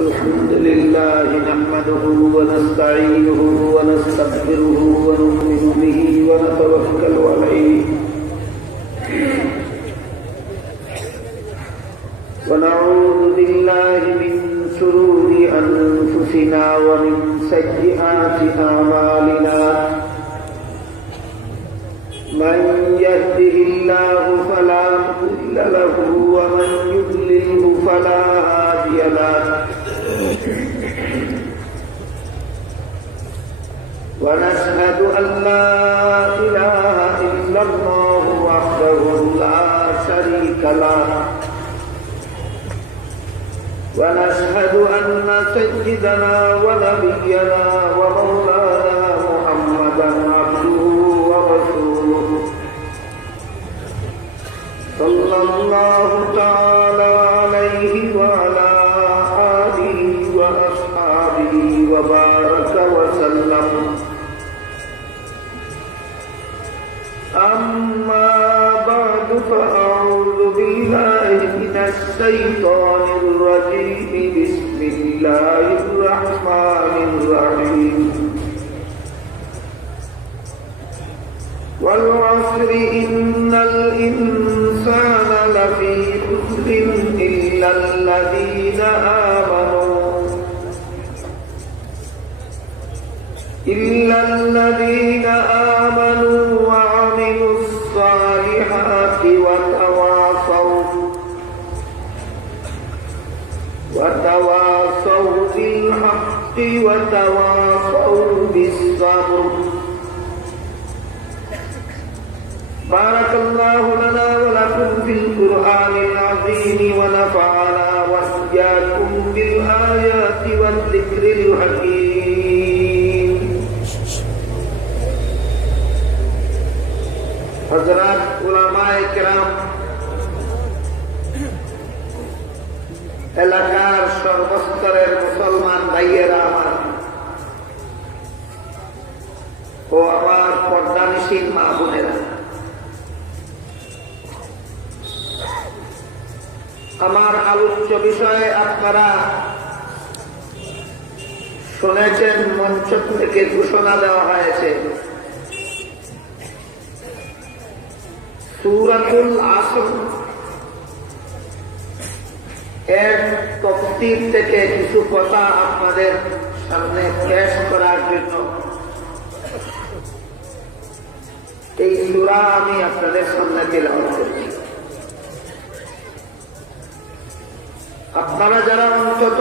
الحمد لله نحمده ونستعينه ونستغفره ونؤمن به ونتوكل عليه ونعوذ بالله من شرور أنفسنا ومن سيئات أعمالنا من يهده الله فلا مضل له ومن يضلله فلا هادي له ونشهد أن لا إله إلا الله وحده لا شريك له ونشهد أن سيدنا ونبينا ومولانا محمدا عبده ورسوله صلى الله تعالى عليه وعلى آله وأصحابه وبارك وسلم أما بعد فأعوذ بالله من الشيطان الرجيم بسم الله الرحمن الرحيم والعصر إن الإنسان لفي خسر إلا الذين آمنوا وعملوا الصالحات وتواصوا بالحق وتواصوا بالصبر. بارك الله لنا ولكم في القرآن العظيم ونفعنا وإياكم بالآيات والذكر الحكيم. حضرات উলামায়ে কেরাম, এলাকার সর্বস্তরের মুসলমান ভাইয়েরা আমার ও আমার পর্দানিশীন মা বোনেরা, আমার আলোচ্য বিষয়ে আপনারা শুনেছেন, মঞ্চ থেকে ঘোষণা দেওয়া হয়েছে সূরাতুল আসর এর তাফসীর থেকে কিছু কথা আপনাদের সামনে পেশ করার জন্য এই সূরা আমি আপনাদের সামনে তেলাওয়াত করছি। আপনারা যারা অন্তত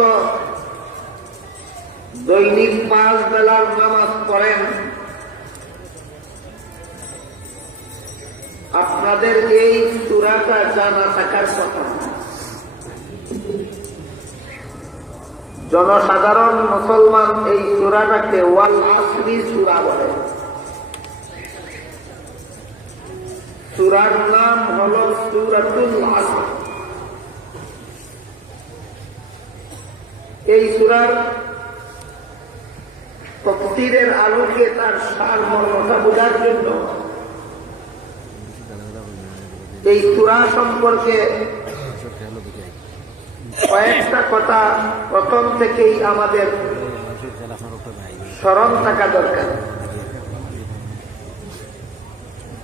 দৈনিক 5 বেলার নামাজ পড়েন, আপনাদের এই সূরাটা জানা থাকার কথা। জনসাধারণ মুসলমান এই সূরাটাকে ওয়াল আসরি সূরা বলে। সূরার নাম হল সূরাতুল আসর। এই সূরার তাফসীরের আলোকে তার সারমর্মতা বোঝার জন্য এই সূরা সম্পর্কে কয়েকটা কথা প্রথম থেকেই আমাদের স্মরণ থাকা দরকার।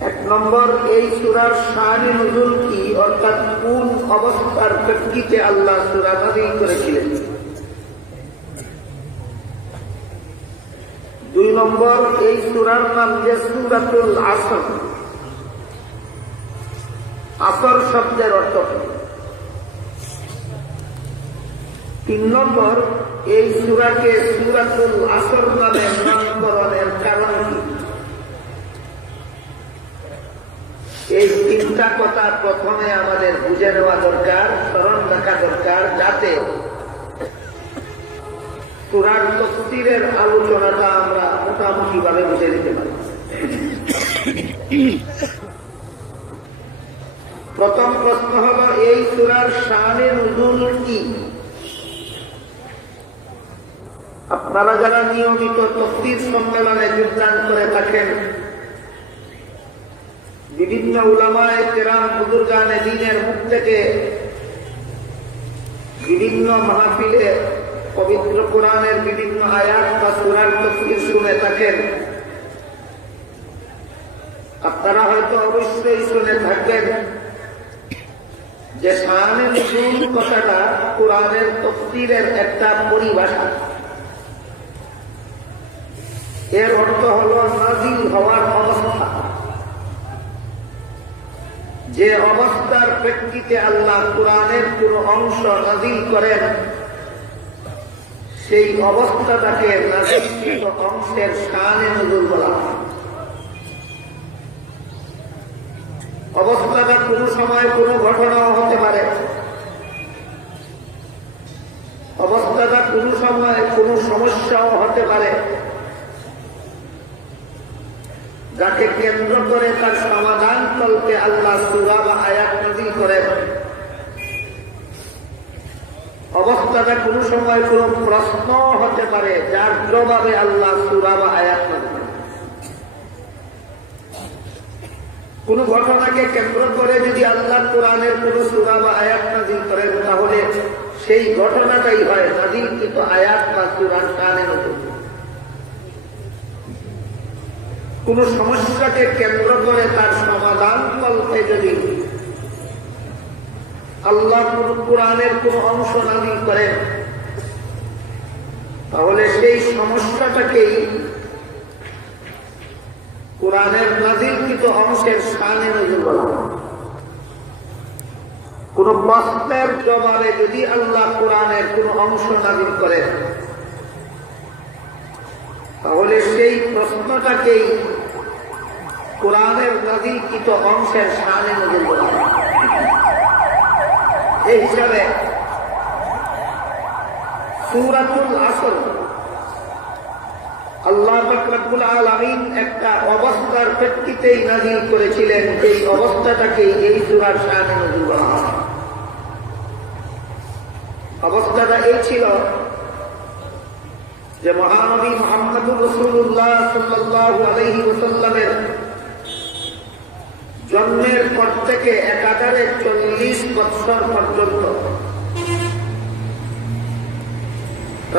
1 নম্বর, এই সূরার শানে নুজুল কি, অর্থাৎ কোন অবস্থার প্রেক্ষিতে আল্লাহ সূরা নাযিল করেছিলেন। 2 নম্বর, এই সূরার নাম যে সূরাতুল আসর, আসর শব্দের অর্থ কি। 3 নম্বর, এই সূরাকে সূরাতুল আসর নামে নামকরণের কারণ কি। এই 3টা কথা প্রথমে আমাদের বুঝে নেওয়া দরকার, স্মরণ রাখা দরকার, যাতে সূরার তাফসীরের আলোচনাটা আমরা মোটামুটি ভাবে বুঝে নিতে পারি। প্রথম প্রশ্ন হল, এই সূরার শানে নুজুল কি। আপনারা যারা নিয়মিত তাফসীর সম্মেলনে যোগদান করে থাকেন, বিভিন্ন উলামায়ে কেরাম বুজুর্গানে দ্বীনের মুখ্য থেকে বিভিন্ন মাহফিলে পবিত্র কোরআনের বিভিন্ন আয়াত বা সূরার তাফসীর শুনে থাকেন, আপনারা হয়তো অবশ্যই শুনে থাকবেন যে শানে নুজুল কথাটা কোরআনের তাফসীরের একটা পরিভাষা। এর অর্থ হল নাজিল হওয়ার অবস্থা, যে অবস্থার প্রেক্ষিতে আল্লাহ কোরআনের কোন অংশ নাজিল করেন সেই অবস্থাটাকে নাজিলকৃত অংশের শানে নুজুল বলা হয়। অবস্থাটা কোন সময় কোন ঘটনাও হতে পারে, অবস্থাটা কোন সময় কোন সমস্যাও হতে পারে, যাকে কেন্দ্র করে তার সমাধান চলতে আল্লাহ সূরা বা আয়াত নাযিল করেন। অবস্থাটা কোন সময় কোন প্রশ্ন হতে পারে, যার জবাবে আল্লাহ সূরা বা আয়াত নাযিল করেন। কোন ঘটনাকে কেন্দ্র করে যদি আল্লাহ কোরআনের কোন সূরা বা আয়াত নাযিল করেন, তাহলে সেই ঘটনাটাই হয় নাযিলকৃত আয়াত বা সূরার শানে নুজুল। কোন সমস্যাকে কেন্দ্র করে তার সমাধান চলতে যদি আল্লাহ কোরআনের কোন অংশ নাযিল করেন, তাহলে সেই সমস্যাটাকেই কোরআনের নাযিলকৃত অংশের শানে নুজুল বলা হয়। কোন প্রশ্নের জবাবে যদি আল্লাহ কোরআনের কোন অংশ নাযিল করেন, তাহলে সেই প্রশ্নটাকেই কোরআনের নাযিলকৃত অংশের শানে নুজুল বলা হয়। এই হিসাবে সূরাতুল আসর আল্লাহ পাক রব্বুল আলামিন একটা অবস্থার প্রেক্ষিতেই নাযিল করেছিলেন, এই অবস্থাটাকেই এই সূরার শানে নুজুল বলা হয়। অবস্থাটা এই ছিল যে মহানবী মুহাম্মদুর রাসূলুল্লাহ সাল্লাল্লাহু আলাইহি ওয়াসাল্লামের জন্মের পর থেকে 1040 বছর পর্যন্ত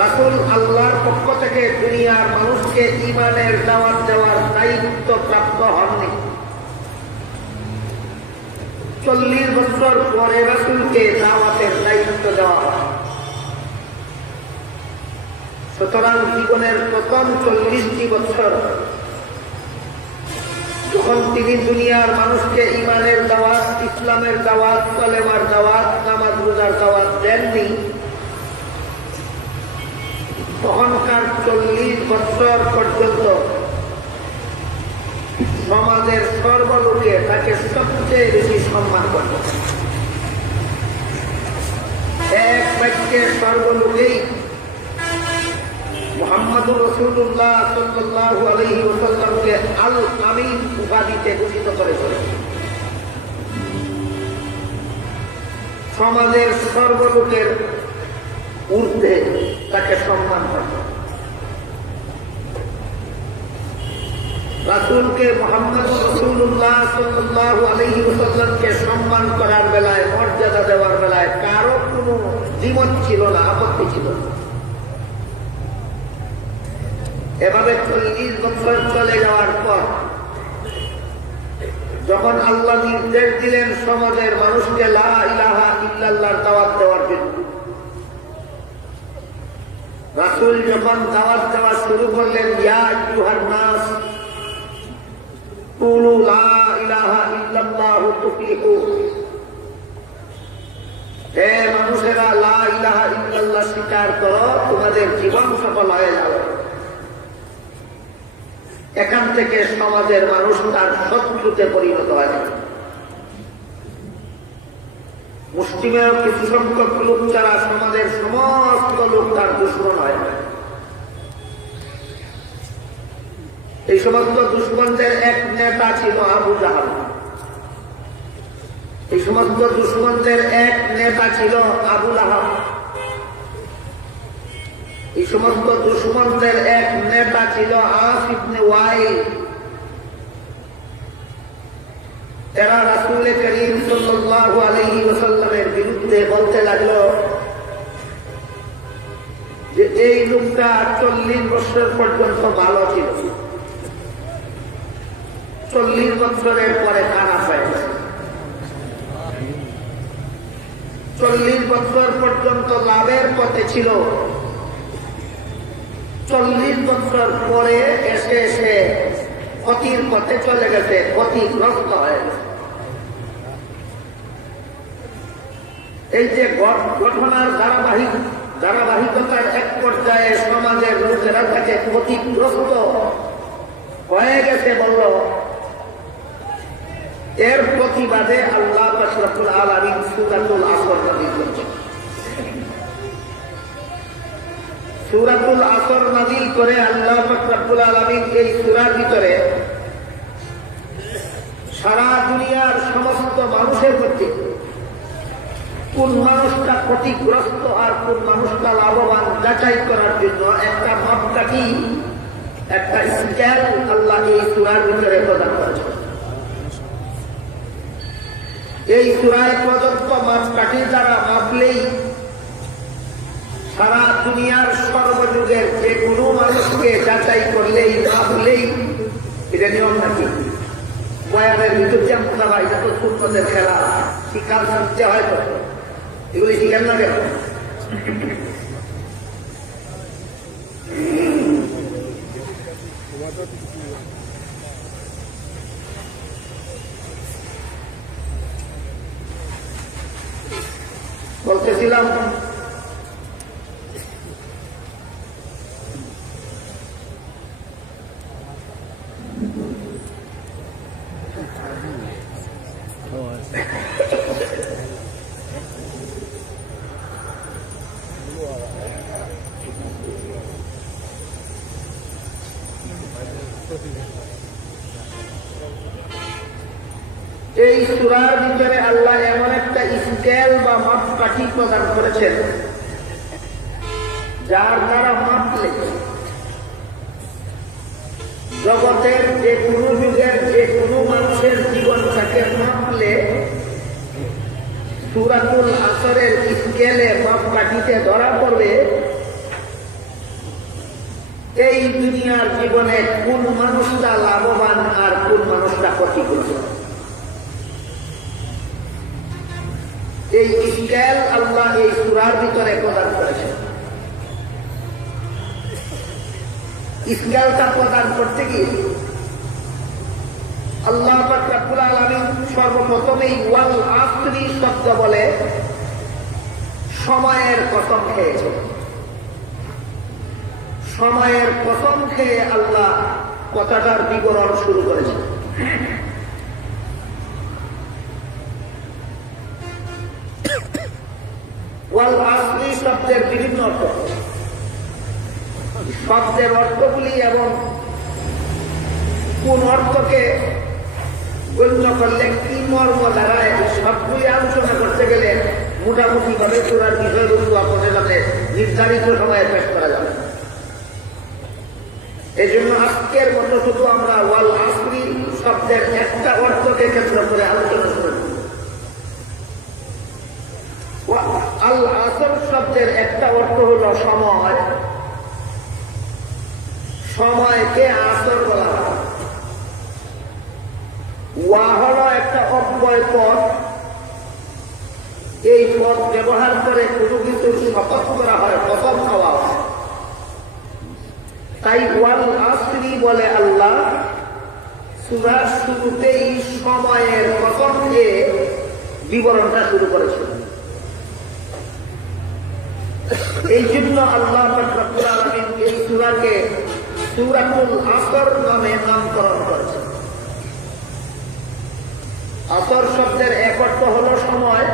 রাসূল আল্লাহর পক্ষ থেকে দুনিয়ার মানুষকে ঈমানের দাওয়াত দেওয়ার দায়িত্ব প্রাপ্ত হননি। 40 বছর পরে রাসূলকে দাওয়াতের দায়িত্ব দেওয়া হয়। সুতরাং জীবনের প্রথম 40টি বছর যখন তিনি দুনিয়ার মানুষকে ঈমানের দাওয়াত, ইসলামের দাওয়াত, কালেমার দাওয়াত, নামাজ রোজার দাওয়াত দেননি, তখনকার 40 বছর পর্যন্ত সমাজের সর্বলোকে তাকে সবচেয়ে বেশি সম্মান করত। এক বাক্যে সর্বলোকেই মুহাম্মদুর রাসূলুল্লাহ সাল্লাল্লাহু আলাইহি ওয়াসাল্লামকে আল আমিন উপাধিতে ভূষিত করেছিল। সমাজের সর্বলোকের ঊর্ধ্বে তাকে সম্মান করত। রাসূলকে মুহাম্মদুর রাসূলুল্লাহ সাল্লাল্লাহু আলাইহি ওয়াসাল্লামকে সম্মান করার বেলায়, মর্যাদা দেওয়ার বেলায় কারো কোনো দ্বিমত ছিল না, আপত্তি ছিল না। এভাবে 40 বছর চলে যাওয়ার পর যখন আল্লাহ নির্দেশ দিলেন সমাজের মানুষকে লা ইলাহা ইল্লাল্লাহর দাওয়াত দেওয়ার জন্য, রাসূল যখন দাওয়াত দেওয়া শুরু করলেন, ইয়া আইয়ুহান নাস কুলু লা ইলাহা ইল্লাল্লাহু তুফলিহু, হে মানুষেরা লা ইলাহা ইল্লাল্লাহ স্বীকার করো, তোমাদের জীবন সফল হয়ে যাবে। এখান থেকে সমাজের মানুষ তার শত্রুতে পরিণত হয়। মুসলিমের কিছু সংখ্যক লোক যারা সমাজের সমস্ত লোক তার দুশমন হয়। এই সমস্ত দুশমনদের এক নেতা ছিল আবু জাহাল। এই সমস্ত দুশমনদের এক নেতা ছিল আবু লাহাব। এই সমস্ত দুশমনদের এক নেতা ছিল আস ইবনে ওয়াইল। এরা রাসূল করিম সাল্লাল্লাহু আলাইহি ওয়াসাল্লাম বলতে বলতে লাগলো যে এই লোকটা 40 বছর পর্যন্ত ভালো ছিল, 40 বছরের পরে খারাপ হয়ে গেছে। 40 বছর পর্যন্ত লাভের পথে ছিল, 40 বছর পরে এসে এসে ক্ষতির পথে চলে গেছে, ক্ষতিগ্রস্ত হয়ে গেছে। এই যে ঘটনার ধারাবাহিকতার এক পর্যায়ে সমাজের লোকেরা তাকে ক্ষতিগ্রস্ত হয়ে গেছে বলল, এর প্রতিবাদে আল্লাহ পাক রব্বুল আলামিন সূরাতুল আসর নাযিল করেছেন। সূরাতুল আসর নাযিল করে আল্লাহ পাক রব্বুল আলামিন এই সূরার ভিতরে সারা দুনিয়ার সমস্ত মানুষের মধ্যে কোন মানুষটা ক্ষতিগ্রস্ত আর কোন মানুষটা লাভবান যাচাই করার জন্য একটা মাপকাঠি, একটা স্কেল আল্লাহ এই সূরার ভিতরে প্রদান করেছেন। এই সূরায় প্রদত্ত মাপকাঠি দ্বারা মাপলেই সারা দুনিয়ার সর্বযুগের যে কোনো মানুষকে যাচাই করলেই মাপলেই, এটা নিয়ম নাকি বয়ানের ভিতর যেমন খাওয়া, এটা তো সুন্নতের খেলা, শিকার শিখতে হয় তো, এগুলি শিখেন না কেন? বলতেছিলাম এই সূরার ভিতরে আল্লাহ এমন একটা স্কেল বা মাপকাঠি প্রদান করেছেন যার দ্বারা মাপলে জগতের যে কোনো যুগের যে কোনো মানুষের জীবনটাকে মাপলে সূরাতুল আসরের স্কেলে মাপকাঠিতে ধরা পড়বে এই দুনিয়ার জীবনে কোন মানুষটা লাভবান আর কোন মানুষটা ক্ষতিগ্রস্ত। এই স্কেল আল্লাহ এই সূরার ভিতরে প্রদান করেছেন। স্কেলটা প্রদান করতে গিয়ে আল্লাহ পাক রব্বুল আলামিন সর্বপ্রথমেই ওয়াল আসরি শব্দ বলে সময়ের কসম খেয়েছেন। সময়ের কসম খেয়ে আল্লাহ কথাটার বিবরণ শুরু করেছেন। ওয়াল আসরি শব্দের বিভিন্ন অর্থ, শব্দের অর্থগুলি এবং কোন অর্থকে গণ্য করলে কি মর্ম দাঁড়ায় সবগুলি আলোচনা করতে গেলে মোটামুটি ভাবে সূরার বিষয়বস্তু আপনাদের সামনে নির্ধারিত সময়ে পেশ করা যাবে। এই জন্য আজকের মতো শুধু আমরা ওয়াল আসরি শব্দের একটা অর্থকে কেন্দ্র করে আলোচনা করি। আল আসর শব্দের একটা অর্থ হল সময়, সময়কে আসর বলা হয়। ওয়া হল একটা অব্যয় পদ, এই পদ ব্যবহার করে কোনো কিছু শপথ করা হয়, কসম খাওয়া হয়। তাই ওয়াল আসরি বলে আল্লাহ সূরার শুরুতেই সময়ের কসম দিয়ে বিবরণটা শুরু করেছিল। এই জন্য আল্লাহ পাক রব্বুল আলামিন এই সূরাকে সূরাতুল আসর নামে নামকরণ করেছেন। আসর শব্দের এক অর্থ হল সময়।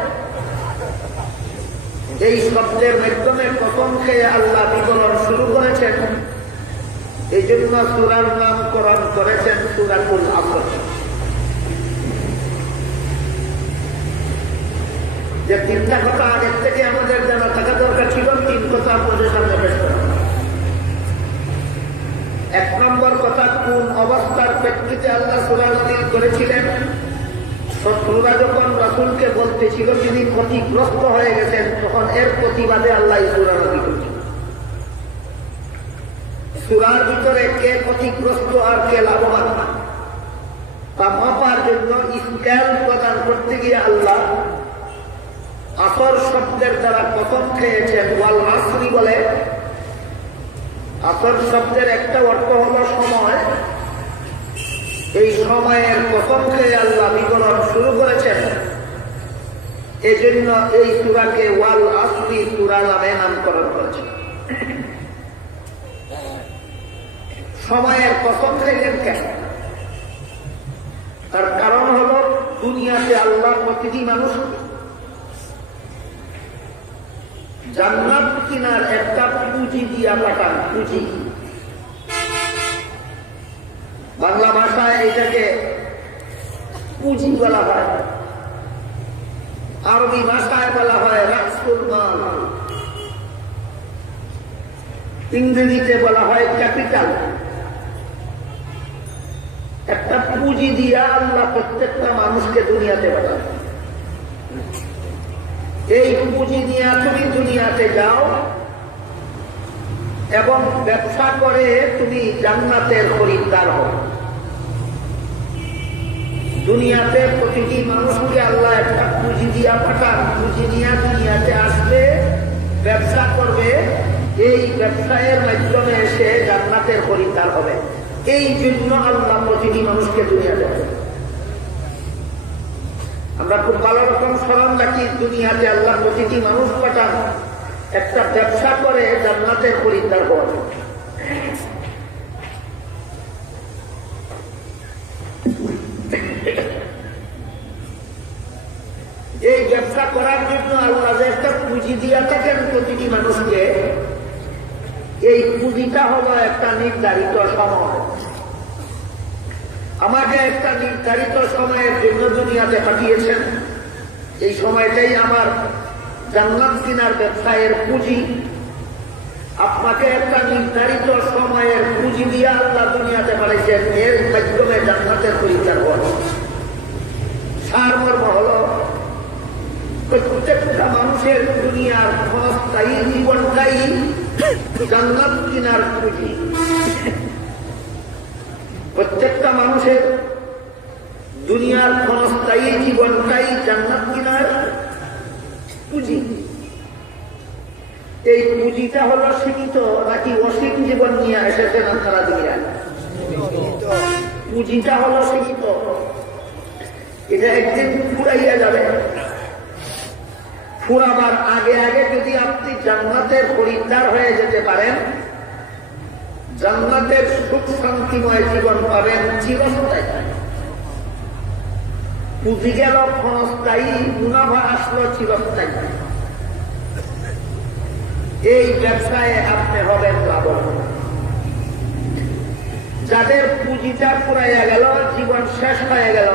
এই শব্দের মাধ্যমে কসম খেয়ে আল্লাহ বিবরণ শুরু করেছেন, এই জন্য সূরার নামকরণ করেছেন সূরাতুল আসর। যে তিনটা কথা আগের থেকে আমাদের জানা থাকা দরকার ছিল, তিন কথা আপনাদের সামনে পেশ করা। এক নম্বর কথা, কোন অবস্থার প্রেক্ষিতে আল্লাহ সূরা নাযিল করেছিলেন শত্রুরা যখন রাসূলকে বলতেছিল তিনি ক্ষতিগ্রস্ত হয়ে গেছেন, তখন এর প্রতিবাদে আল্লাহ সূরা নাযিল করেছেন। সূরার ভিতরে কে ক্ষতিগ্রস্ত আর কে লাভবান তা মাপার জন্য স্কেল প্রদান করতে গিয়ে আল্লাহ আসর শব্দের দ্বারা কসম খেয়েছেন। ওয়াল আসরি বলে, আসর শব্দের একটা অর্থ হল সময়। এই সময়ের কসম খেয়ে আল্লাহ বিবরণ শুরু করেছেন। এজন্য এই সূরাকে ওয়াল আসরি সূরা নামে নামকরণ করেছেন। সময়ের কসম খেলেন কেন? তার কারণ হল দুনিয়াতে আল্লাহ প্রতিটি মানুষ জান্নাত কিনার একটা পুঁজি দিয়া পাঠান। পুঁজি, বাংলা ভাষায় এটাকে পুঁজি বলা হয়, আরবি ভাষায় বলা হয় রাসুল মাল, ইংরেজিতে বলা হয় ক্যাপিটাল। একটা পুঁজি দিয়া আল্লাহ প্রত্যেকটা মানুষকে দুনিয়াতে পাঠান। এই পুঁজি নিয়ে তুমি দুনিয়াতে যাও এবং ব্যবসা করে তুমি জান্নাতের খরিদ্দার হও। দুনিয়াতে প্রতিটি মানুষকে আল্লাহ একটা পুঁজি দিয়া পাঠান। পুঁজি নিয়ে দুনিয়াতে আসবে, ব্যবসা করবে, এই ব্যবসায়ের মাধ্যমে সে জান্নাতের খরিদ্দার হবে। এই জন্য আল্লাহ প্রতিটি মানুষকে দুনিয়াতে পাঠান। আমরা খুব ভালো রকম স্মরণ রাখি, দুনিয়াতে আল্লাহ প্রতিটি মানুষ পাঠান একটা ব্যবসা করে জান্নাতের খরিদ্দার হওয়ার। এই ব্যবসা করার জন্য আল্লাহ যে একটা পুঁজি দিয়া থাকেন প্রতিটি মানুষকে, এই পুঁজিটা হলো একটা নির্ধারিত সময়। আমাকে একটা নির্ধারিত সময়ের জন্য দুনিয়াতে পাঠিয়েছেন। এই সময়টাই আমার জান্নাত কিনার ব্যবসায়ের পুঁজি। আপনাকে একটা নির্ধারিত সময়ের পুঁজি দিয়ে আল্লাহ দুনিয়াতে পাঠিয়েছেন, এর মাধ্যমে জান্নাতের খরিদ্দার হওয়া। সারমর্ম হল প্রত্যেকটা মানুষের দুনিয়ার ক্ষণস্থায়ী জীবনটাই জান্নাত কিনার পুঁজি। প্রত্যেকটা মানুষের দুনিয়ার ক্ষণস্থায়ী জীবনটাই জান্নাত কিনার পুঁজি। এই পুঁজিটা হলো সীমিত নাকি অসীম জীবন নিয়ে এসেছেন আপনারা দুনিয়ায়? পুঁজিটা হলো সীমিত, এটা একদিন ফুরাইয়া যাবে। ফুরাবার আগে আগে যদি আপনি জান্নাতের খরিদ্দার হয়ে যেতে পারেন, জান্নাতের সুখ শান্তিময় জীবন পাবেন চিরস্থায়ী। পুঁজি গেল ক্ষণস্থায়ী, মুনাফা আসলো চিরস্থায়ী। এই ব্যবসায় আপনি হবেন লাভবান। যাদের পুঁজিটা ফুরাইয়া গেল, জীবন শেষ হয়ে গেল,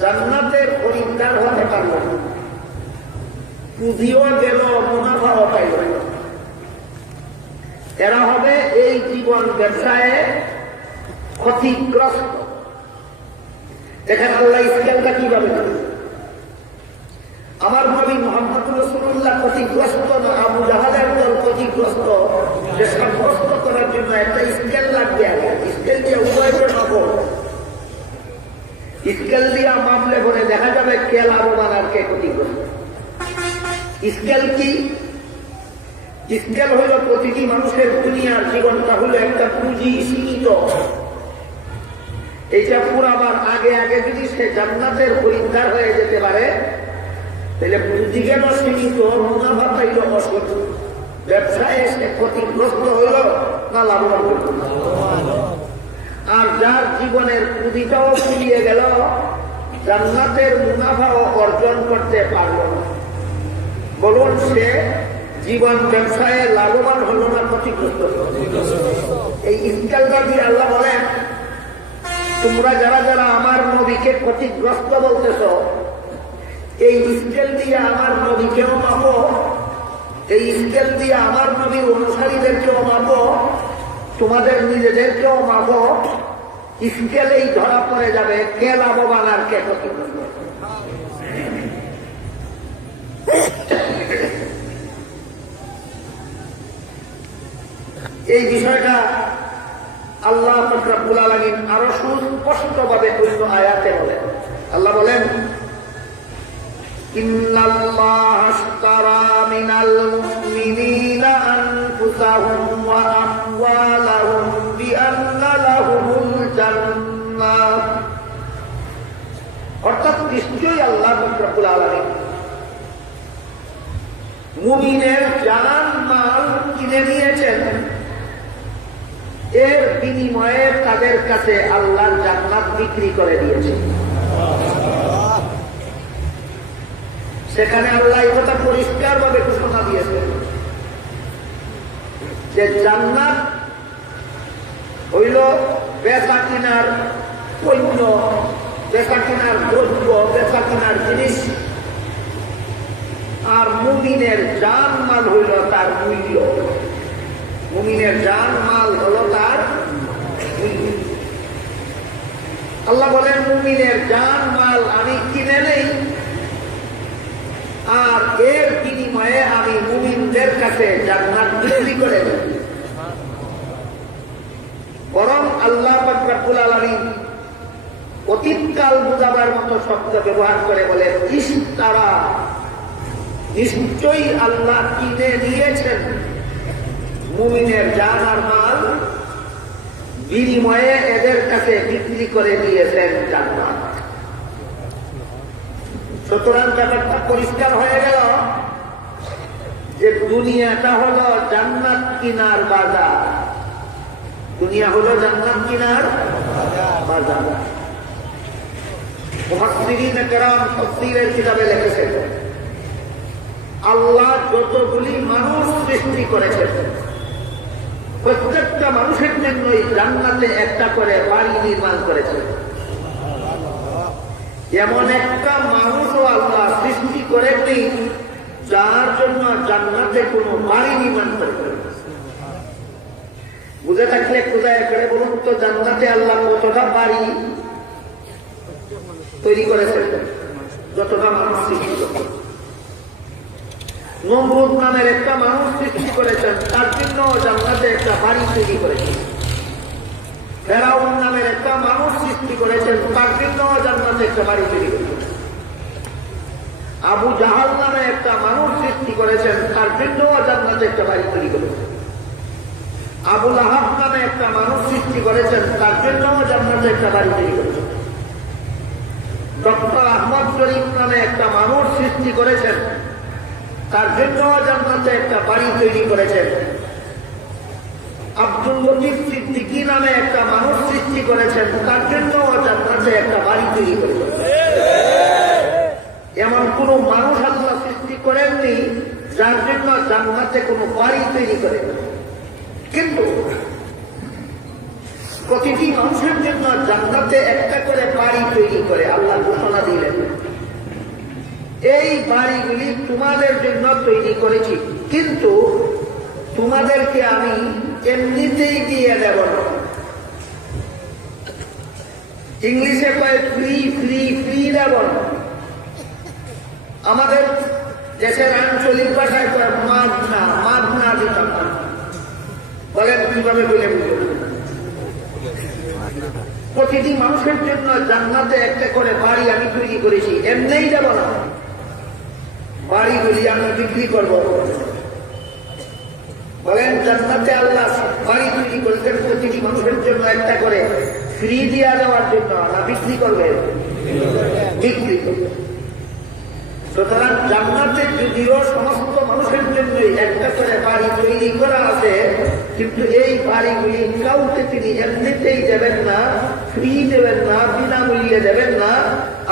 জান্নাতের খরিদ্দার হতে পারল না, পুঁজিও গেল, মুনাফাও পাইল, এরা হবে এই জীবন ব্যবসায় ক্ষতিগ্রস্ত। দেখেন আল্লাহ স্কেলটা কিভাবে করে। আমার নবী মুহাম্মদ রাসূলুল্লাহ ক্ষতিগ্রস্ত না আবু জাহালের দল ক্ষতিগ্রস্ত, যে সাব্যস্ত করার জন্য একটা স্কেল লাগবে। স্কেল দিয়ে উভয়কে মাপো, স্কেল দিয়ে মাপলে পরে দেখা যাবে কে লাভবান আর কে ক্ষতিগ্রস্ত। স্কেল কি? স্কেল হইল প্রতিটি মানুষের দুনিয়ার জীবনটা হলো একটা পুঁজি, সীমিত। এইটা পুরাবার আগে আগে যদি সে জান্নাতের খরিদ্দার হয়ে যেতে পারে, তাহলে পুঁজি গেল সীমিত, মুনাফা পাইল অসীম। ব্যবসায় সে ক্ষতিগ্রস্ত হইল না লাভবান হইল? আর যার জীবনের পুঁজিটাও ফুরিয়ে গেল, জান্নাতের মুনাফাও অর্জন করতে পারল না, বলুন সে জীবন ব্যবসায় লাভবান হল না ক্ষতিগ্রস্ত? এই স্কেলটা দিয়ে আল্লাহ বলেন, তোমরা যারা যারা আমার নবীকে ক্ষতিগ্রস্ত বলতেছ, এই স্কেল দিয়ে আমার নবীকেও মাপো, এই স্কেল দিয়ে আমার নবীর অনুসারীদেরকেও মাপো, তোমাদের নিজেদেরকেও মাপো। স্কেলেই ধরা পড়ে যাবে কে লাভবান আর কে ক্ষতিগ্রস্ত। এই বিষয়টা আল্লাহ রাব্বুল আলামিন আরো সুস্পষ্টভাবে অন্য আয়াতে বলেন। আল্লাহ বলেন, ইন্নাল্লাহা আশতারা মিনাল মুমিনিনা আনফুসাহুম ওয়া আমওয়ালাহুম বিআন্না লাহুমুল জান্নাহ। অর্থাৎ নিশ্চয়ই আল্লাহ রাব্বুল আলামিন মুমিনের জান মাল কিনে নিয়েছেন, এর বিনিময়ে তাদের কাছে আল্লাহর জান্নাত বিক্রি করে দিয়েছে। সেখানে আল্লাহ এই কথা পরিষ্কার ভাবে ঘোষণা দিয়েছেন যে জান্নাত হইল বেচা কিনার পণ্য, বেচা কিনার দ্রব্য, বেচা কিনার জিনিস, আর মুমিনের জান মাল হইল তার মূল্য। মুমিনের জান মাল হল তার মূল্য। আল্লাহ বলেন, মুমিনের জান মাল আমি কিনে নেই, আর এর বিনিময়ে আমি মুমিনদের কাছে জান্নাত বিক্রি করে দেব। বরং আল্লাহ পাক রব্বুল আলামিন অতীতকাল বোঝাবার মতো শব্দ ব্যবহার করে বলে, ইশতারা, নিশ্চয়ই আল্লাহ কিনে নিয়েছেন মুমিনের জান আর মাল, বিনিময়ে এদের কাছে বিক্রি করে দিয়েছেন জান্নাত। সুতরাং ব্যাপারটা পরিষ্কার হয়ে গেল যে দুনিয়াটা হলো জান্নাত কিনার বাজার। দুনিয়া হলো জান্নাত কিনার বাজার। মুফাসসিরিনে কেরাম তাফসীরের কিতাবে লিখেছেন, আল্লাহ যতগুলি মানুষ সৃষ্টি করেছেন, প্রত্যেকটা মানুষের জন্যই জান্নাতে একটা করে বাড়ি নির্মাণ করেছেন। এমন একটা মানুষও আল্লাহ সৃষ্টি করেননি যার জন্য জান্নাতে কোনো বাড়ি নির্মাণ করেছেন। বুঝে থাকলে কোথায় করে বলুন তো, জান্নাতে আল্লাহ কতটা বাড়ি তৈরি করেছেন, যতটা মানুষ সৃষ্টি করেছেন। নমরুদ নামের একটা মানুষ সৃষ্টি করেছেন, তার জন্য জান্নাতে একটা বাড়ি তৈরি করেছেন। ফেরাউন নামের একটা মানুষ সৃষ্টি করেছেন, তার জন্য জান্নাতে একটা বাড়ি তৈরি করেছেন। আবু জাহাল নামে একটা মানুষ সৃষ্টি করেছেন, তার জন্য জান্নাতে একটা বাড়ি তৈরি করেছেন। আবু লাহাব নামে একটা মানুষ সৃষ্টি করেছেন, তার জন্য জান্নাতে একটা বাড়ি তৈরি করেছেন। ডক্টর আহমদ শরীফ নামে একটা মানুষ সৃষ্টি করেছেন, তার জন্য জান্নাতে একটা বাড়ি তৈরি করেছেন। আব্দুল লতিফ সিদ্দিকী নামে একটা মানুষ সৃষ্টি করেছেন, তার জন্য জান্নাতে একটা বাড়ি তৈরি করেছেন। এমন কোন মানুষ আল্লাহ সৃষ্টি করেননি যার জন্য জান্নাতে কোনো বাড়ি তৈরি করেন। কিন্তু প্রতিটি মানুষের জন্য জান্নাতে একটা করে বাড়ি তৈরি করে আল্লাহ ঘোষণা দিলেন, এই বাড়িগুলি তোমাদের জন্য তৈরি করেছি, কিন্তু তোমাদেরকে আমি এমনিতেই দিয়ে দেব না। ইংলিশে কয় ফ্রি ফ্রি ফ্রি দেব না। আমাদের দেশের আঞ্চলিক ভাষায় কয় মাগনা, মাগনা দিতাম না। বলেন কিভাবে বলে বুঝলেন? প্রতিটি মানুষের জন্য জান্নাতে একটা করে বাড়ি আমি তৈরি করেছি, এমনিই দেব না। বাড়িগুলি আমি বিক্রি করব। বলেন জান্নাতে আল্লাহ বাড়ি তৈরি করেছেন প্রতিটি মানুষের জন্য একটা করে ফ্রি দিয়া দেওয়ার জন্য, না বিক্রি করবে? বিক্রি করবে। সুতরাং জান্নাতে যদিও সমস্ত মানুষের জন্যই একটা করে বাড়ি তৈরি করা আছে, কিন্তু এই বাড়িগুলি কাউকে তিনি এমনিতেই দেবেন না, ফ্রি দেবেন না, বিনামূল্যে দেবেন না।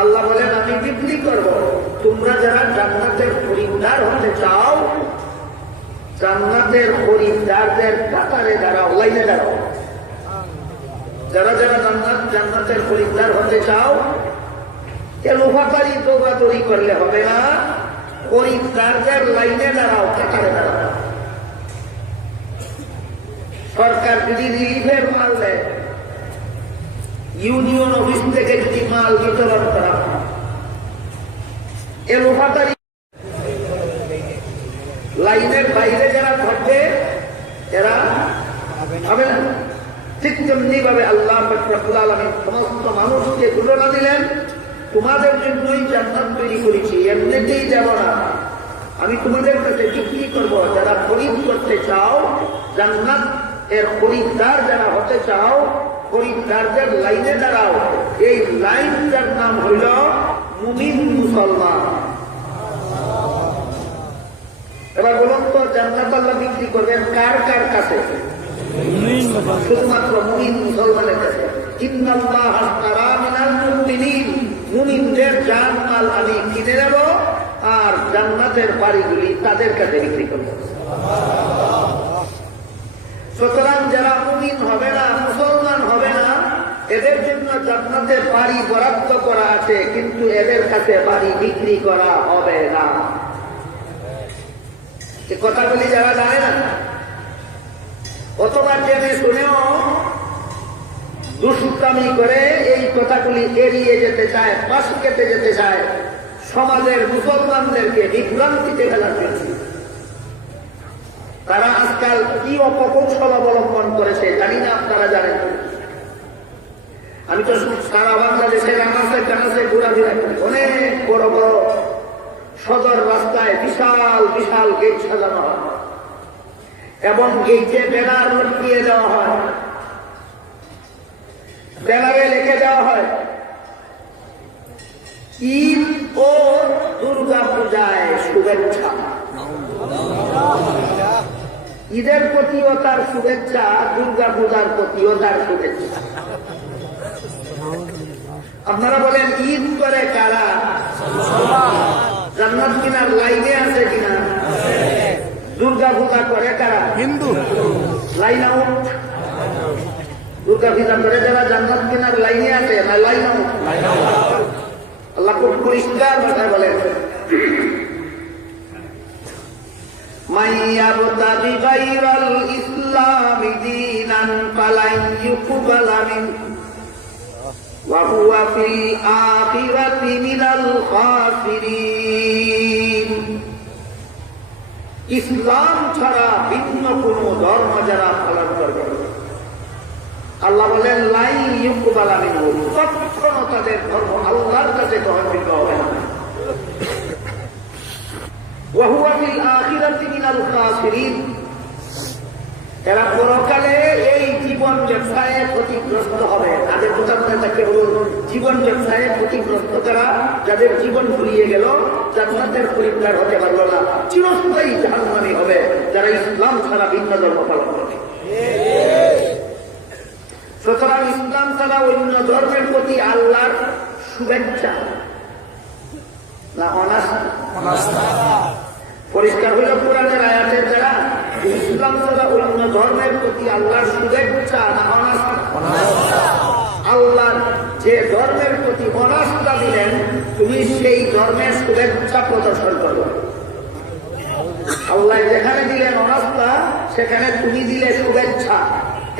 আল্লাহ বলেন আমি বিক্রি করব। তোমরা যারা জান্নাতের খরিদ্দার হতে চাও, জান্নাতের খরিদ্দারদের কাতারে দাঁড়াও, লাইনে দাঁড়াও। যারা যারা জান্নাতের খরিদ্দার হতে চাও, লোহাকারী দৌড়াদৌড়ি করলে হবে না, খরিদ্দারদের লাইনে দাঁড়াও, কাতারে দাঁড়াও। সরকার যদি রিলিফের মাল দেয়, ইউনিয়ন অফিস থেকে যদি মাল বিতরণ করা হয়, এ লোহাটারি লাইনের বাইরে যারা থাকবে এরা হবে না। ঠিক তেমনি ভাবে আল্লাহ রাব্বুল আলামিন সমস্ত মানুষকে ঘোষণা দিলেন, তোমাদের জন্যই জান্নাত তৈরি করেছি, এমনিতেই যাব না, আমি তোমাদের কাছে বিক্রি করব। যারা খরিদ করতে চাও, জান্নাত এর খরিদ্দার যারা হতে চাও, খরিদ্দারদের লাইনে দাঁড়াও। এই লাইনটার নাম হইল মুমিন মুসলমান। এবার বলুন তো, জান্নাত আল্লাহ বিক্রি করবেন কার কার কাছে? শুধুমাত্র মুমিন মুসলমানের কাছে। ইন্নাল্লাহ আশতারা মিনাল মুমিনিন, মুমিনদের জান মাল আমি কিনে নেব আর জান্নাতের বাড়িগুলি তাদের কাছে বিক্রি করব। সুতরাং যারা মুমিন হবে না, মুসলমান হবে না, এদের জন্য জান্নাতের বাড়ি বরাদ্দ করা আছে, কিন্তু এদের কাছে বাড়ি বিক্রি করা হবে না। এই কথাগুলি যারা জানে না অথবা জেনে শুনেও দুষ্টামি করে এই কথাগুলি এড়িয়ে যেতে চায়, পাশ কেটে যেতে চায়, সমাজের মুসলমানদেরকে বিভ্রান্তিতে ফেলার জন্য তারা আজকাল কি অপকৌশল অবলম্বন করেছে জানি না, আপনারা জানেন। আমি তো সারা বাংলাদেশের আনাচে কানাচে ঘোরাফেরা করি, অনেক বড় বড় সদর রাস্তায় বিশাল বিশাল গেট সাজানো হয় এবং গেটে ব্যানার লটকিয়ে দেওয়া হয়, ব্যানারে লিখে দেওয়া হয় ঈদ ও দুর্গা পূজায় শুভেচ্ছা। ঈদের প্রতিও তার শুভেচ্ছা, দুর্গা পূজার প্রতিও তার শুভেচ্ছা। আপনারা বলেন ঈদ করে কারা? জান্নাত কিনার লাইনে আছে কিনা? দুর্গা পূজা করে কারা? হিন্দু। Line out. দুর্গা পূজা করে যারা জান্নাত কিনার লাইনে আছে না লাইন আউট? আল্লাহ খুব পরিষ্কার ভাষায় বলেন, মাইয়াবতাগি গায়রাল ইসলামি দীনান ফালান ইউকবালা মিনহু ওয়া হুয়া ফিল আখিরাতি মিনাল খাসিরিন। ইসলাম ছাড়া ভিন্ন কোন ধর্ম যারা পালন করবে, আল্লাহ বলেন লাই ইউকবালা মিনহু, কখনো তাদের ধর্ম আল্লাহর কাছে গ্রহণযোগ্য হবে না। ওয়া হুয়া ফিল আখিরাতি মিনাল খাসিরিন, এরা পরকালে এই জীবন ব্যবসায় ক্ষতিগ্রস্ত হবে। তাদের কথা মনে থাকে জীবন ব্যবসায় ক্ষতিগ্রস্ত যারা, যাদের জীবন ফুরিয়ে গেল, জান্নাতের পরিবার হতে পারল না, চিরস্থায়ী জাহান্নামী হবে যারা ইসলাম ছাড়া ভিন্ন ধর্ম পালন করে। সুতরাং ইসলাম ছাড়া অন্য ধর্মের প্রতি আল্লাহর শুভেচ্ছা না অনাস্থা? পরিষ্কার হইল কোরআনের আয়াতের দ্বারা, ইসলাম ছাড়া অন্য ধর্মের প্রতি আল্লাহর শুভেচ্ছা না অনাস্থা? আল্লাহ যে ধর্মের প্রতি অনাস্থা দিলেন, তুমি সেই ধর্মের শুভেচ্ছা প্রদর্শন করো। আল্লাহ যেখানে দিলেন অনাস্থা, সেখানে তুমি দিলে শুভেচ্ছা।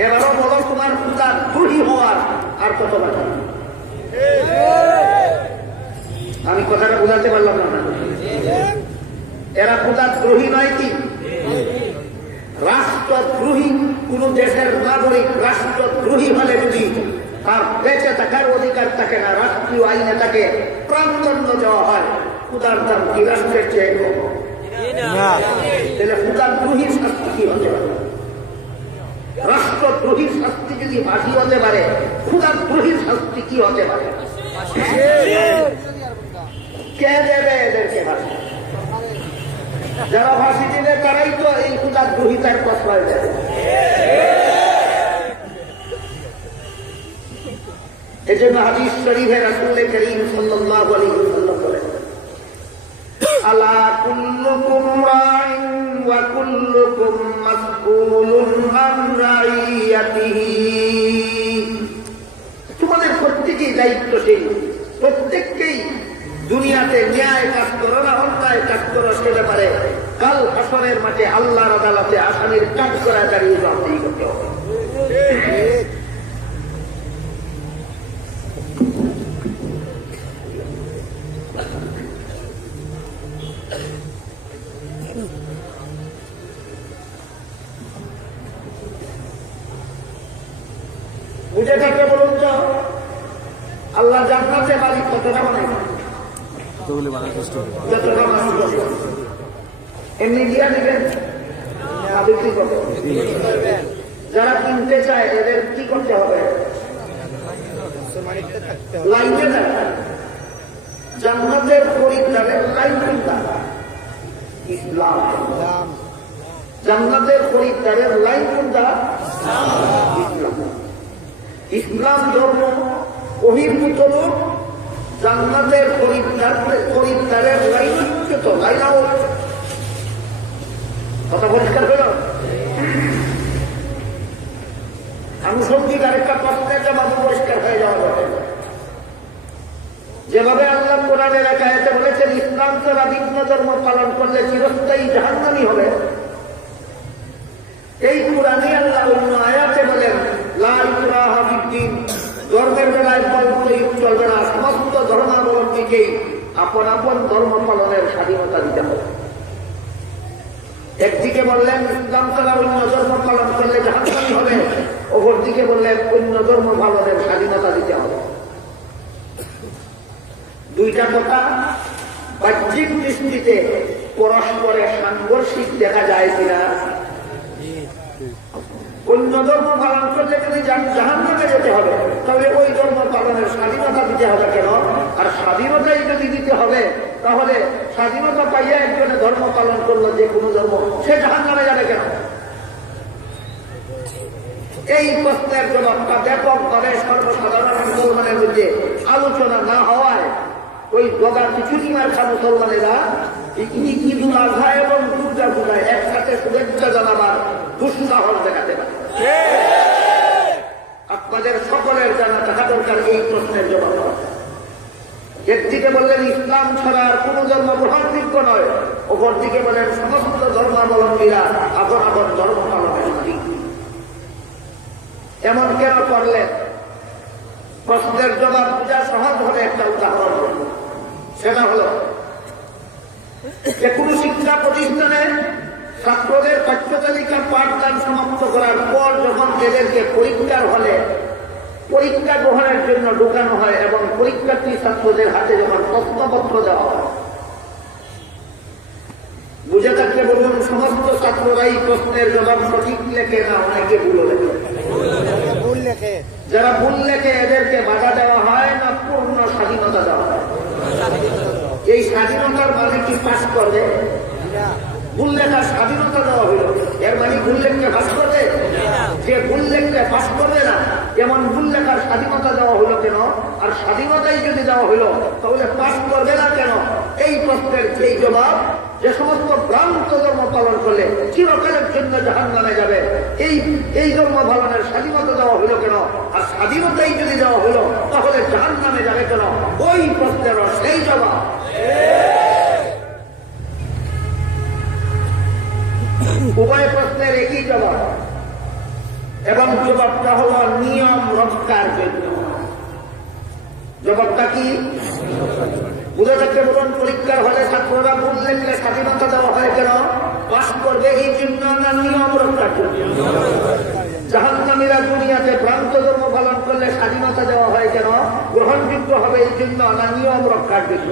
এবারও বলো তোমার পূজা দ্রোহী হওয়ার আর কত বাকি? আমি কথাটা বোঝাতে পারলাম না। এরা পূজা দ্রোহী নয় কি? রাষ্ট্রদ্রোহী। কোন দেশের নাগরিক রাষ্ট্রদ্রোহী হলে যদি তার বেঁচে থাকার অধিকার থাকে না, রাষ্ট্রীয় আইনে তাকে প্রাণদণ্ড দেওয়া হয়, পূজার দাম কি রাষ্ট্রের চেয়ে কম? তাহলে পূজার দ্রোহীর শাস্তি কি হতে পারে? রাষ্ট্রদ্রোহীর শাস্তি যদি ফাঁসি হতে পারে, পূজার দ্রোহীর শাস্তি কি হতে পারে? কে দেবে এদেরকে ফাঁসি? যারা ফাঁসি দিলে তারাই তো এই পূজার দ্রোহিতার প্রশ্রয় দেবে। এই জন্য হাদিস শরীফে রাসূল করিম সাল্লাল্লাহু আলাইহি ওয়াসাল্লাম বলেন, আলা কুল্লুকুম রাইন ওয়া কুল্লুকুম মাসউলুন আন রাইয়াতিহি। তোমাদের প্রত্যেকেই দায়িত্বশীল, প্রত্যেককেই দুনিয়াতে ন্যায় কাজ করো না অন্যায় কাজ করো, সে ব্যাপারে কাল হাসরের মাঠে আল্লাহর আদালতে আসামির কাজ করা দাঁড়িয়ে জবাবদিহি করতে হবে। বুঝে থাকলে বলুন তো, আল্লাহ জান্নাতে বাড়ি কতটা বানাই? যতটা মানুষ এমনি দিয়া দিবেন, বিক্রি করবে। যারা কিনতে চায় এদের কি করতে হবে? লাইনে দেখা, জান্নাতের খরিদ্দারের লাইন কোনটা? ইসলাম। জান্নাতের খরিদ্দারের লাইন কোনটা? ইসলাম। ইসলাম ধর্ম বহির্ভূত লোক জান্নাতের খরিদ্দারের লাইন উচ্চত, লাইনাও কথা পরিষ্কার হল। আনুষঙ্গিক আরেকটা প্রশ্নের জবাব পরিষ্কার হয়ে যাওয়া যাবে। যেভাবে আল্লাহ কোরআনের এক আয়াতে বলেছেন ইসলাম ছাড়া ভিন্ন ধর্ম পালন করলে চিরস্থায়ী জাহান্নামী হবে, এই কোরআনে আল্লাহ অন্য আয়াতে বলেন লা ইকরাহা ফিদ্দীন, ধর্মের বেলায় বল প্রয়োগ চলবে না, সমস্ত ধর্মাবলম্বীকেই আপন আপন ধর্ম পালনের স্বাধীনতা দিতে হবে। একদিকে বললেন ইসলাম ছাড়া অন্য ধর্ম পালন করলে জাহান্নামী হবে, অপরদিকে বললেন অন্য ধর্ম পালনের স্বাধীনতা দিতে হবে। দুইটা কথা বাহ্যিক দৃষ্টিতে পরস্পরের সাংঘর্ষিক দেখা যায় কিনা? অন্য ধর্ম পালন করলে যদি জাহান্নামে যেতে হবে, তাহলে ওই ধর্ম পালনের স্বাধীনতা দিতে হবে কেন? আর স্বাধীনতাই যদি দিতে হবে, তাহলে স্বাধীনতা পাইয়া একজনে ধর্ম পালন করলো যে কোনো ধর্ম, সে জাহান্নামে যাবে কেন? এই প্রশ্নের জবাবটা ব্যাপকভাবে সর্বসাধারণ মুসলমানের মধ্যে আলোচনা না হওয়ায় ওই দগা খিচুড়ি মার্কা মুসলমানেরা ঈদুল আজহা এবং দুর্গা পূজায় একসাথে শুভেচ্ছা জানাবার দুঃসাহস দেখাতে পারে। আপনাদের সকলের জানা থাকা দরকার এই প্রশ্নের জবাব। একদিকে বললেন ইসলাম ছাড়া আর কোন ধর্ম গ্রহণযোগ্য নয়, অপরদিকে বলেন সমস্ত ধর্মাবলম্বীরা আপন আপন ধর্ম পালনের মালিক। এমন কেন করলেন? প্রশ্নের জবাব বোঝা সহজ হবে একটা উদাহরণ করব। সেটা হল যে কোন শিক্ষা প্রতিষ্ঠানে ছাত্রদের পাঠ্য তালিকা পাঠদান সমাপ্ত করার পর যখন এদেরকে পরীক্ষার হলে পরীক্ষা গ্রহণের জন্য ঢোকানো হয় এবং পরীক্ষার্থী ছাত্রদের হাতে যখন প্রশ্নপত্র দেওয়া হয়, বুঝে থাকলে বলুন সমস্ত ছাত্ররাই প্রশ্নের জবাব সঠিক লেখে না অনেকে ভুল লেখে? যারা ভুল লেখে এদেরকে বাধা দেওয়া হয় না পূর্ণ স্বাধীনতা দেওয়া হয়? এই স্বাধীনতার মানে কি পাস করবে? ভুল লেখার স্বাধীনতা দেওয়া হইল, এর মানে ভুল লেখকে পাস করবে? যে ভুল লেখকে পাস করবে না এমন ভুল লেখার স্বাধীনতা দেওয়া হইল কেন? আর স্বাধীনতাই যদি দেওয়া হইল তাহলে পাস করবে না কেন? এই প্রশ্নের সেই জবাব যে সমস্ত ভ্রান্ত ধর্ম পালন করলে চিরকালের জন্য জাহান্নামে যাবে, এই ধর্ম পালনের স্বাধীনতা দেওয়া হইল কেন? আর স্বাধীনতাই যদি দেওয়া হইল তাহলে জাহান্নামে যাবে কেন? ওই প্রশ্নের সেই জবাব। উভয় প্রশ্নের একই জবাব, এবং জবাবটা হল নিয়ম রক্ষার জন্য। জবাবটা কি? বুঝে থাকতে বলুন পরীক্ষার হলে ছাত্ররা ভুল লেখলে স্বাধীনতা দেওয়া হয় কেন? পাস করবে এই জন্য না নিয়ম রক্ষার জন্য? জাহান্নামীরা দুনিয়াতে ভ্রান্ত ধর্ম পালন করলে স্বাধীনতা দেওয়া হয় কেন? গ্রহণযোগ্য হবে এই জন্য না নিয়ম রক্ষার জন্য?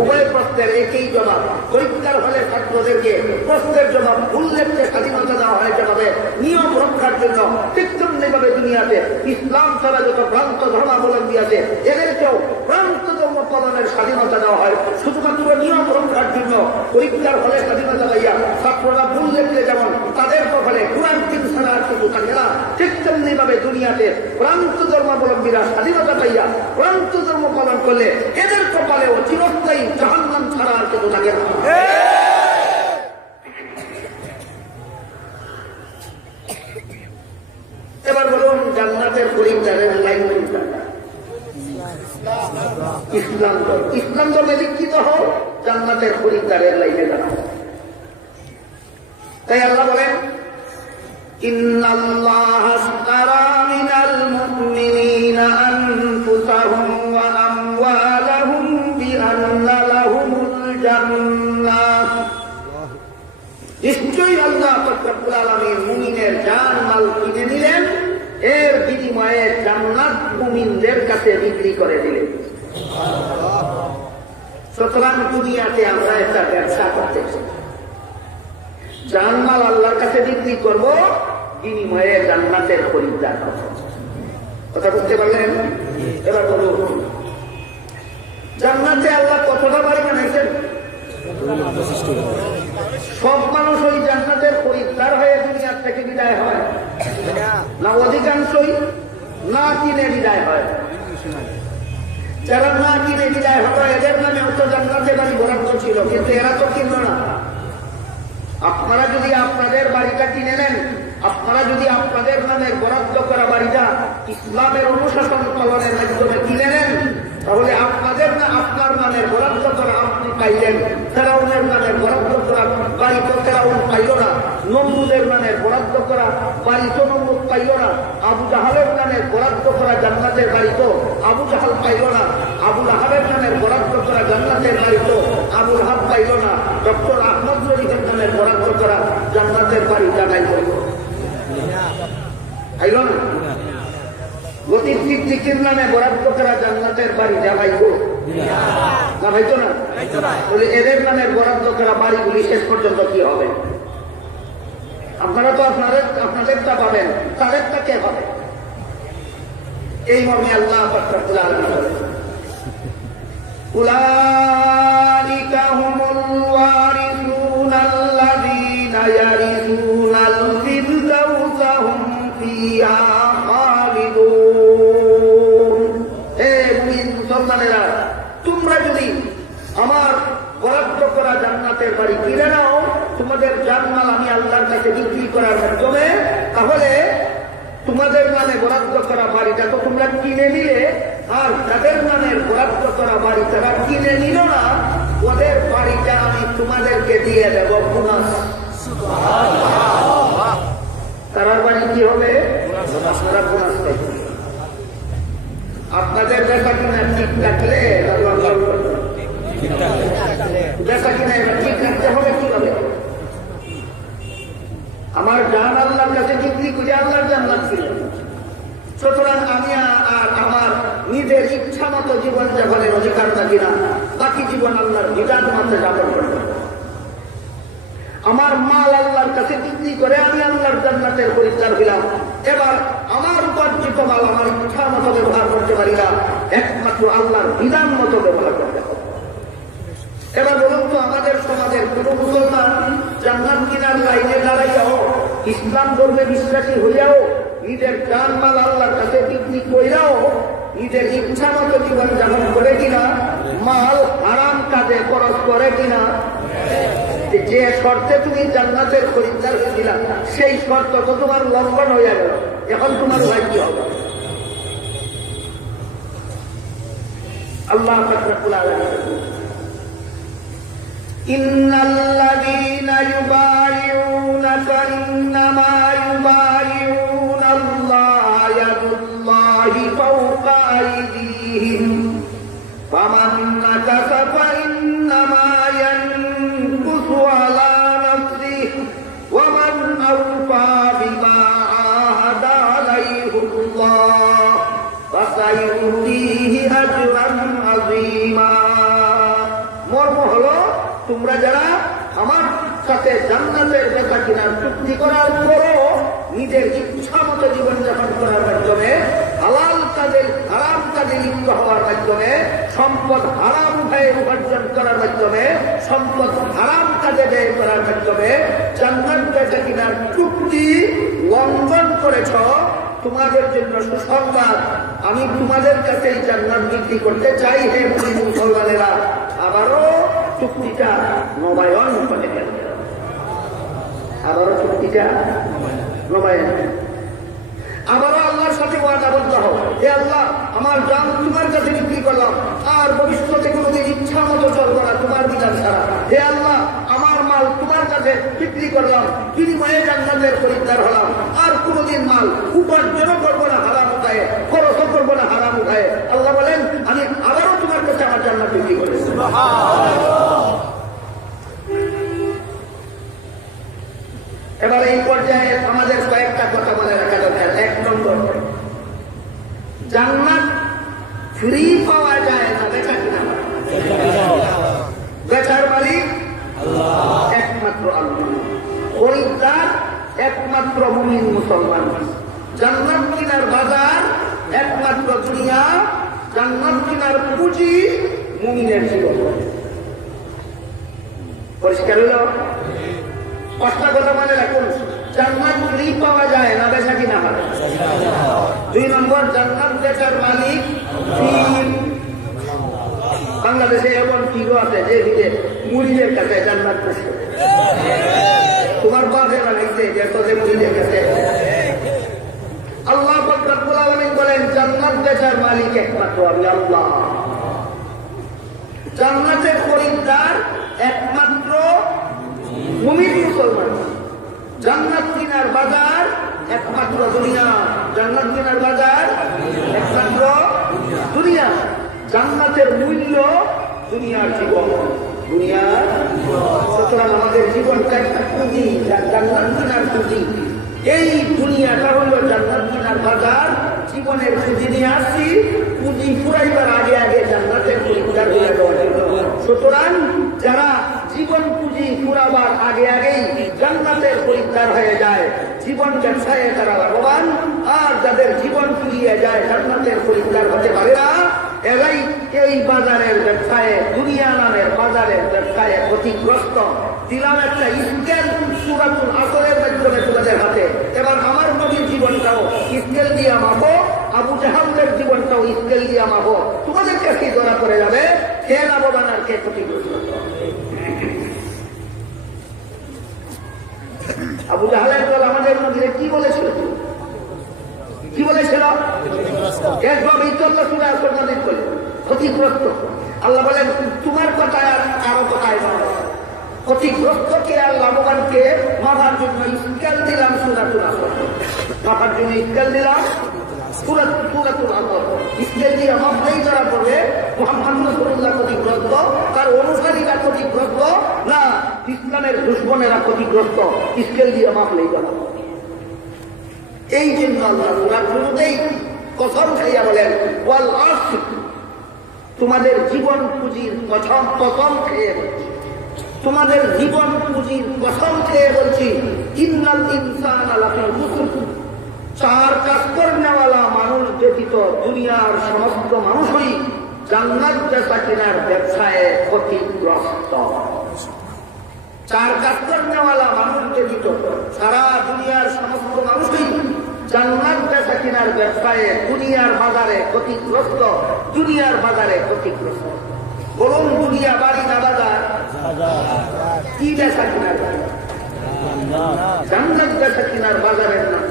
উভয় প্রশ্নের একই জবাব। পরীক্ষার হলে ছাত্রদেরকে প্রশ্নের জবাব ভুল লেখতে স্বাধীনতা দেওয়া হয় যেভাবে নিয়ম রক্ষার জন্য, ঠিক তেমনিভাবে দুনিয়াতে ইসলাম ছাড়া যত ভ্রান্ত ধর্মাবলম্বী আছে এদেরকেও ভ্রান্ত ধর্ম পালনের স্বাধীনতা দেওয়া হয় শুধুমাত্র নিয়ম রক্ষার জন্য। পরীক্ষার হলে স্বাধীনতা পাইয়া ছাত্ররা ভুল লেখলে যেমন তাদের কপালে কোরআন তিন ছাড়া আর কিছু থাকে না, ঠিক তেমনি ভাবে দুনিয়াতে ভ্রান্ত ধর্মাবলম্বীরা স্বাধীনতা পাইয়া ভ্রান্ত ধর্ম পালন করলে এদের কপালেও চিরস্থায়ী জাহান্নাম ছাড়া আর কিছু থাকে না। এবার বলুন জান্নাতের খরিদ্দারের লাইন কোনটা? ইসলাম। ইসলাম ধর্মে দীক্ষিত হও, জান্নাতের খরিদ্দারের লাইনে দাঁড়াও। তাই আল্লাহ বলেন ইন্নাল্লাহা আশতারা মিনাল মুমিনিনা আনফুসাহুম ওয়া আমওয়ালাহুম বিআন্না লাহুমুল জান্নাহ। নিশ্চয়ই আল্লাহ পাক রব্বুল আলামিন মুমিনের জান মাল কিনে নিলেন এর বিনিময়ে জান্নাত মুমিনদের কাছে বিক্রি করে দিলেন। সুতরাং দুনিয়াতে আমরা একটা ব্যবসা করতেছি, জানমাল আল্লাহর কাছে বিক্রি করবো, বিনিময়ে জান্নাতের খরিদ্দার হব। কথা বুঝতে পারলেন? এবার বলুন, জান্নাতে আল্লাহ কতটা বাড়ি বানাইছেন? সব মানুষ ওই জান্নাতের খরিদ্দার হয়ে দুনিয়ার থেকে বিদায় হয় না? অধিকাংশই না কিনে বিদায় হয়। যারা না কিনে বিদায় হতো এদের নামে অত জান্নাতে বাড়ি বরাদ্দ ছিল, কিন্তু এরা তো কিনল না। আপনারা যদি আপনাদের বাড়িটা কিনে নেন, আপনারা যদি আপনাদের নামের বরাদ্দ করা বাড়িটা ইসলামের অনুশাসন পালনের মাধ্যমে কিনে নেন, তাহলে আপনাদের না আপনার নামের বরাদ্দ করা আপনি পাইলেন। ফেরাউনের নামের বরাদ্দ করা বাড়ি তো ফেরাউন পাইল না, নমরুদের নামের বরাদ্দ করা বাড়ি তো নমরুদ পাইল না, আবু জাহালের নামের বরাদ্দ করা জান্নাতের বাড়ি তো আবু জাহাল পাইল না, আবুল আহাবের নামের বরাদ্দ করা জান্নাতের বাড়ি তো আবুল আহাব পাইল না, ডক্টর আহমদ শরীফের নামের বরাদ্দ করা জান্নাতের বাড়ি জানাই পাইল না। গতির সিদ্দিকের নামে বরাদ্দ করা জান্নাতের বাড়ি জানাইব না? ভাইতো না? বলে এদের নামের বরাদ্দ করা বাড়িগুলি শেষ পর্যন্ত কি হবে? আপনারা তো আপনাদেরটা পাবেন, তাদেরটা কে পাবে? এই মর্মে আল্লাহ উলাইকা হুমুল ওয়ারিসুনা আল্লাযীনা ইয়ারিসুনাল ফিরদাউসা হুম ফিহা খালিদুন। হে মুমিন মুসলমানেরা, তোমরা যদি আমার বরাদ্দ করা জান্নাতের বাড়ি কিনে নাও, তোমাদের জানমাল আমি আল্লাহর কাছে বিক্রি করার মাধ্যমে, তাহলে তোমাদের নামে বরাদ্দ করা বাড়িটা তো তোমরা কিনে নিলে, আর যাদের নামের বরাদ্দ করা বাড়ি তারা কিনে নিল না, ওদের বাড়িটা আমি তোমাদেরকে দিয়ে দেব বোনাস। তারার বাড়ি কি হবে? বোনাস পাইবে। আপনাদের দেখা কিনা ঠিক থাকলে দেখা কিনা এবার ঠিক রাখতে হবে। কি হবে? আমার জান আল্লাহর কাছে বিক্রি করে আল্লাহর জান্নাত ছিল। সুতরাং আমি আর আমার নিজের ইচ্ছা মতো জীবন যাপনের অধিকার থাকি না, বাকি জীবন আল্লাহর বিধান মতো যাপন করতে। আমার মাল আল্লাহর কাছে বিক্রি করে আমি আল্লাহর জান্নাতের খরিদ্দার হইলাম। এবার আমার উপার্জিত মাল আমার ইচ্ছা মতো ব্যবহার করতে পারি না, একমাত্র আল্লাহর বিধান মতো ব্যবহার করতে হবে। এবার বলুন তো, আমাদের সমাজের কোন মুসলমান জান্নাত কিনার লাইনে দাঁড়াইয়াও, ইসলাম ধর্মে বিশ্বাসী হইয়াও, নিজের জান মাল আল্লাহর কাছে বিক্রি কইরাও নিজের ইচ্ছা মতো জীবন যাপন করে কিনা, মাল হারাম কাজে খরচ করে কিনা? যে শর্তে তুমি জান্নাতের খরিদ্দার হয়েছিল, সেই শর্ত তো তোমার লঙ্ঘন হয়ে গেল। এখন তোমার ভাই কি হবে? আল্লাহ ইন্নাল্লাযীনা ইউবাইউনাকা ইন্নামা ইউবাইউনা আল্লাহ ইয়াদুল্লাহি ফাওকা আইদিহিম ফামান নাকাসা ফাইন্নামা ইয়ানকুসু আলা নাফসিহি ওয়া মান আওফা বিমা আহাদা আলাইহিল্লাহ ফাসায়ুতিহি আজরান আযীমা। মর্ম হলো, তোমরা যারা আমার সাথে জান্নাতের বেচা কিনার চুক্তি করার পরও নিজের ইচ্ছা মতো জীবনযাপন করার মাধ্যমে, হালাল কাজের হারাম কাজে লিপ্ত হওয়ার মাধ্যমে, সম্পদ হারাম উঠায় উপার্জন করার মাধ্যমে, সম্পদ হারাম কাজে ব্যয় করার মাধ্যমে জান্নাত বেচা কিনার চুক্তি লঙ্ঘন করেছ, তোমাদের জন্য সুসংবাদ। আমি তোমাদের কাছে জান্নাত বিক্রি করতে চাই। হে মুসলমানেরা, আবারও চুক্তিটা নবায়ন করে গেল। আবারও চুক্তিটা নবায়ন, আবারও আল্লাহর সাথে ওয়াদাবদ্ধ হও। হে আল্লাহ, আমার জান তোমার কাছে বিক্রি করলাম, আর ভবিষ্যতে কোনোদিন ইচ্ছা মতো চলবো না তোমার বিধান ছাড়া। হে আল্লাহ, আমার মাল তোমার কাছে বিক্রি করলাম, বিনিময়ে জান্নাতের খরিদ্দার হলাম, আর কোনোদিন মাল উপার্জনও করবো না হারাম উঠায়, খরচও করবো না হারাম উঠায়। আল্লাহ বলেন, আমি আবারও তোমার কাছে আমার জান্নাত বিক্রি করেছি। এবার এই পর্যায়ে আমাদের কয়েকটা কথা মনে রাখা দরকার। এক নম্বর, জান্নাত ফ্রি পাওয়া যায় না, বেচা কিনা বেচার মালিক একমাত্র আল্লাহ, খরিদ্দার একমাত্র মুমিন মুসলমান। জান্নাত কিনার বাজার একমাত্র দুনিয়া, জান্নাত কিনার পুঁজি মুমিনের জীবন। পরিষ্কার হলো? কষ্টা কথা মনে রাখুন, জান্নাত ফ্রি পাওয়া যায় না, বেচা কিনা হয়। 2 নম্বর, জান্নাত বেচার মালিক বাংলাদেশে এমন কিরো আছে যে দিকে মুড়িদের কাছে জান্নাত বসে, তোমার বাপে বানাইছে যে তোদের মুড়িদের কাছে। আল্লাহ রাব্বুল আলামিন বলেন জান্নাত বেচার মালিক একমাত্র আমি আল্লাহ। জান্নাতের খরিদ্দার একমাত্র মুমিন মুসলমান। জান্নাত কিনার বাজার একমাত্র দুনিয়া, জান্নাত কিনার বাজার একমাত্র দুনিয়া। জান্নাতের মূল্য দুনিয়ার জীবন, দুনিয়ার। সুতরাং আমাদের জীবনটা একটা পুঁজি, জান্নাত কিনার পুঁজি। এই দুনিয়াটা হলো জান্নাত কিনার বাজার। জীবনের পুঁজি নিয়ে আসছি, পুঁজি ফুরাইবার আগে আগে জান্নাতের খরিদ্দার হয়ে যাওয়ার জন্য। সুতরাং যারা জীবন পুঁজি ফুরাবার আগে আগেই জান্নাতের খরিদ্দার হয়ে যায়, জীবন ব্যবসায় তারা লাভবান। আর যাদের জীবন ফুরিয়ে যায়, জান্নাতের খরিদ্দার হতে পারে না, এরাই এই বাজারের ব্যবসায়, দুনিয়া নামের বাজারের ব্যবসায় ক্ষতিগ্রস্ত। দিলাম একটা স্কেল সূরাতুল আসরের মাধ্যমে তোমাদের হাতে। এবার আমার নবীর জীবনটাও স্কেল দিয়ে মাপো, আবু জাহালের জীবনটাও স্কেল দিয়ে মাপো। তোমাদের কাছে ধরা পড়ে যাবে কে লাভবান আর কে ক্ষতিগ্রস্ত। আবু জাহালের দল আমাদের নবীরে কি বলেছিল? কি বলেছিল? একভাবে ক্ষতিগ্রস্ত। আল্লাহ বলেন তোমার কথায় আর কারো কথায় নয়, ক্ষতিগ্রস্ত কে আর লাভবানকে মাপার জন্য স্কেল দিলাম সূরাতুল আসর, মাপার জন্য স্কেল দিলাম সূরাতুল আসর। স্কেল দিয়ে মাপলেই ধরা পড়বে মুহাম্মদ রাসূলুল্লাহ ক্ষতিগ্রস্ত, তার অনুসারীরা ক্ষতিগ্রস্ত না ইসলামের দুশমনেরা ক্ষতিগ্রস্ত। স্কেল দিয়ে মাপলেই ধরা পড়বে। এই জন্য আল্লাহ সূরার শুরুতেই কসম খাইয়া বলেন ওয়াল আসর, তোমাদের জীবন পুঁজির কসম খেয়ে বলছি, তোমাদের জীবন পুঁজির কসম খেয়ে বলছি, ইন্নাল ইনসানা লাফি খুসর, 4 কাজ করেওয়ালা মানুষ ব্যতীত দুনিয়ার সমস্ত মানুষই জান্নাত বেচা কেনার ব্যবসায় ক্ষতিগ্রস্ত। 4 কাজ করেওয়ালা মানুষ ব্যতীত সারা দুনিয়ার সমস্ত মানুষই জান্নাত বেচা কেনার ব্যবসায় দুনিয়ার বাজারে ক্ষতিগ্রস্ত, দুনিয়ার বাজারে ক্ষতিগ্রস্ত। বলুন দুনিয়া বাড়ি না বাজার? কি বেচা কেনার? জান্নাত বেচা কেনার বাজারের নাম।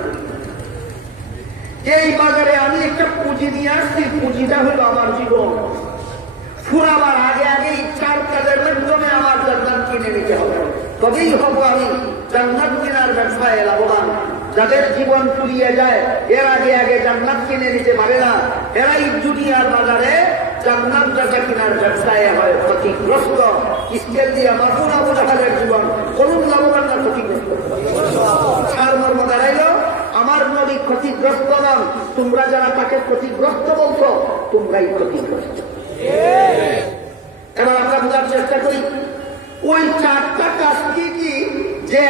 এই বাজারে আমি একটা পুঁজি নিয়ে আসছি, পুঁজিটা হলো আমার জীবন। ফুরাবার আগে আগেই 4 কাজের মাধ্যমে আমার জান্নাত কিনে নিতে হবে, তবেই হবো আমি জান্নাত কেনার ব্যবসায় লাভবান। যাদের জীবন ফুরিয়ে যায় এর আগে আগে জান্নাত কিনে নিতে পারে না, এরাই দুনিয়ার বাজারে জান্নাত বেচা কেনার ব্যবসায় হয় ক্ষতিগ্রস্ত। স্কেল দিয়ে মাপুন আবু জাহালের জীবন, করুন লাভবান না ক্ষতিগ্রস্ত? সার মর্ম দাঁড়াইল আমার নবী ক্ষতিগ্রস্ত নন, তোমরা যারা তাকে ক্ষতিগ্রস্ত বলছো তোমরাই ক্ষতিগ্রস্ত। এবার আমরা বোঝার চেষ্টা করি ওই 4টা কাজ কি কি, যে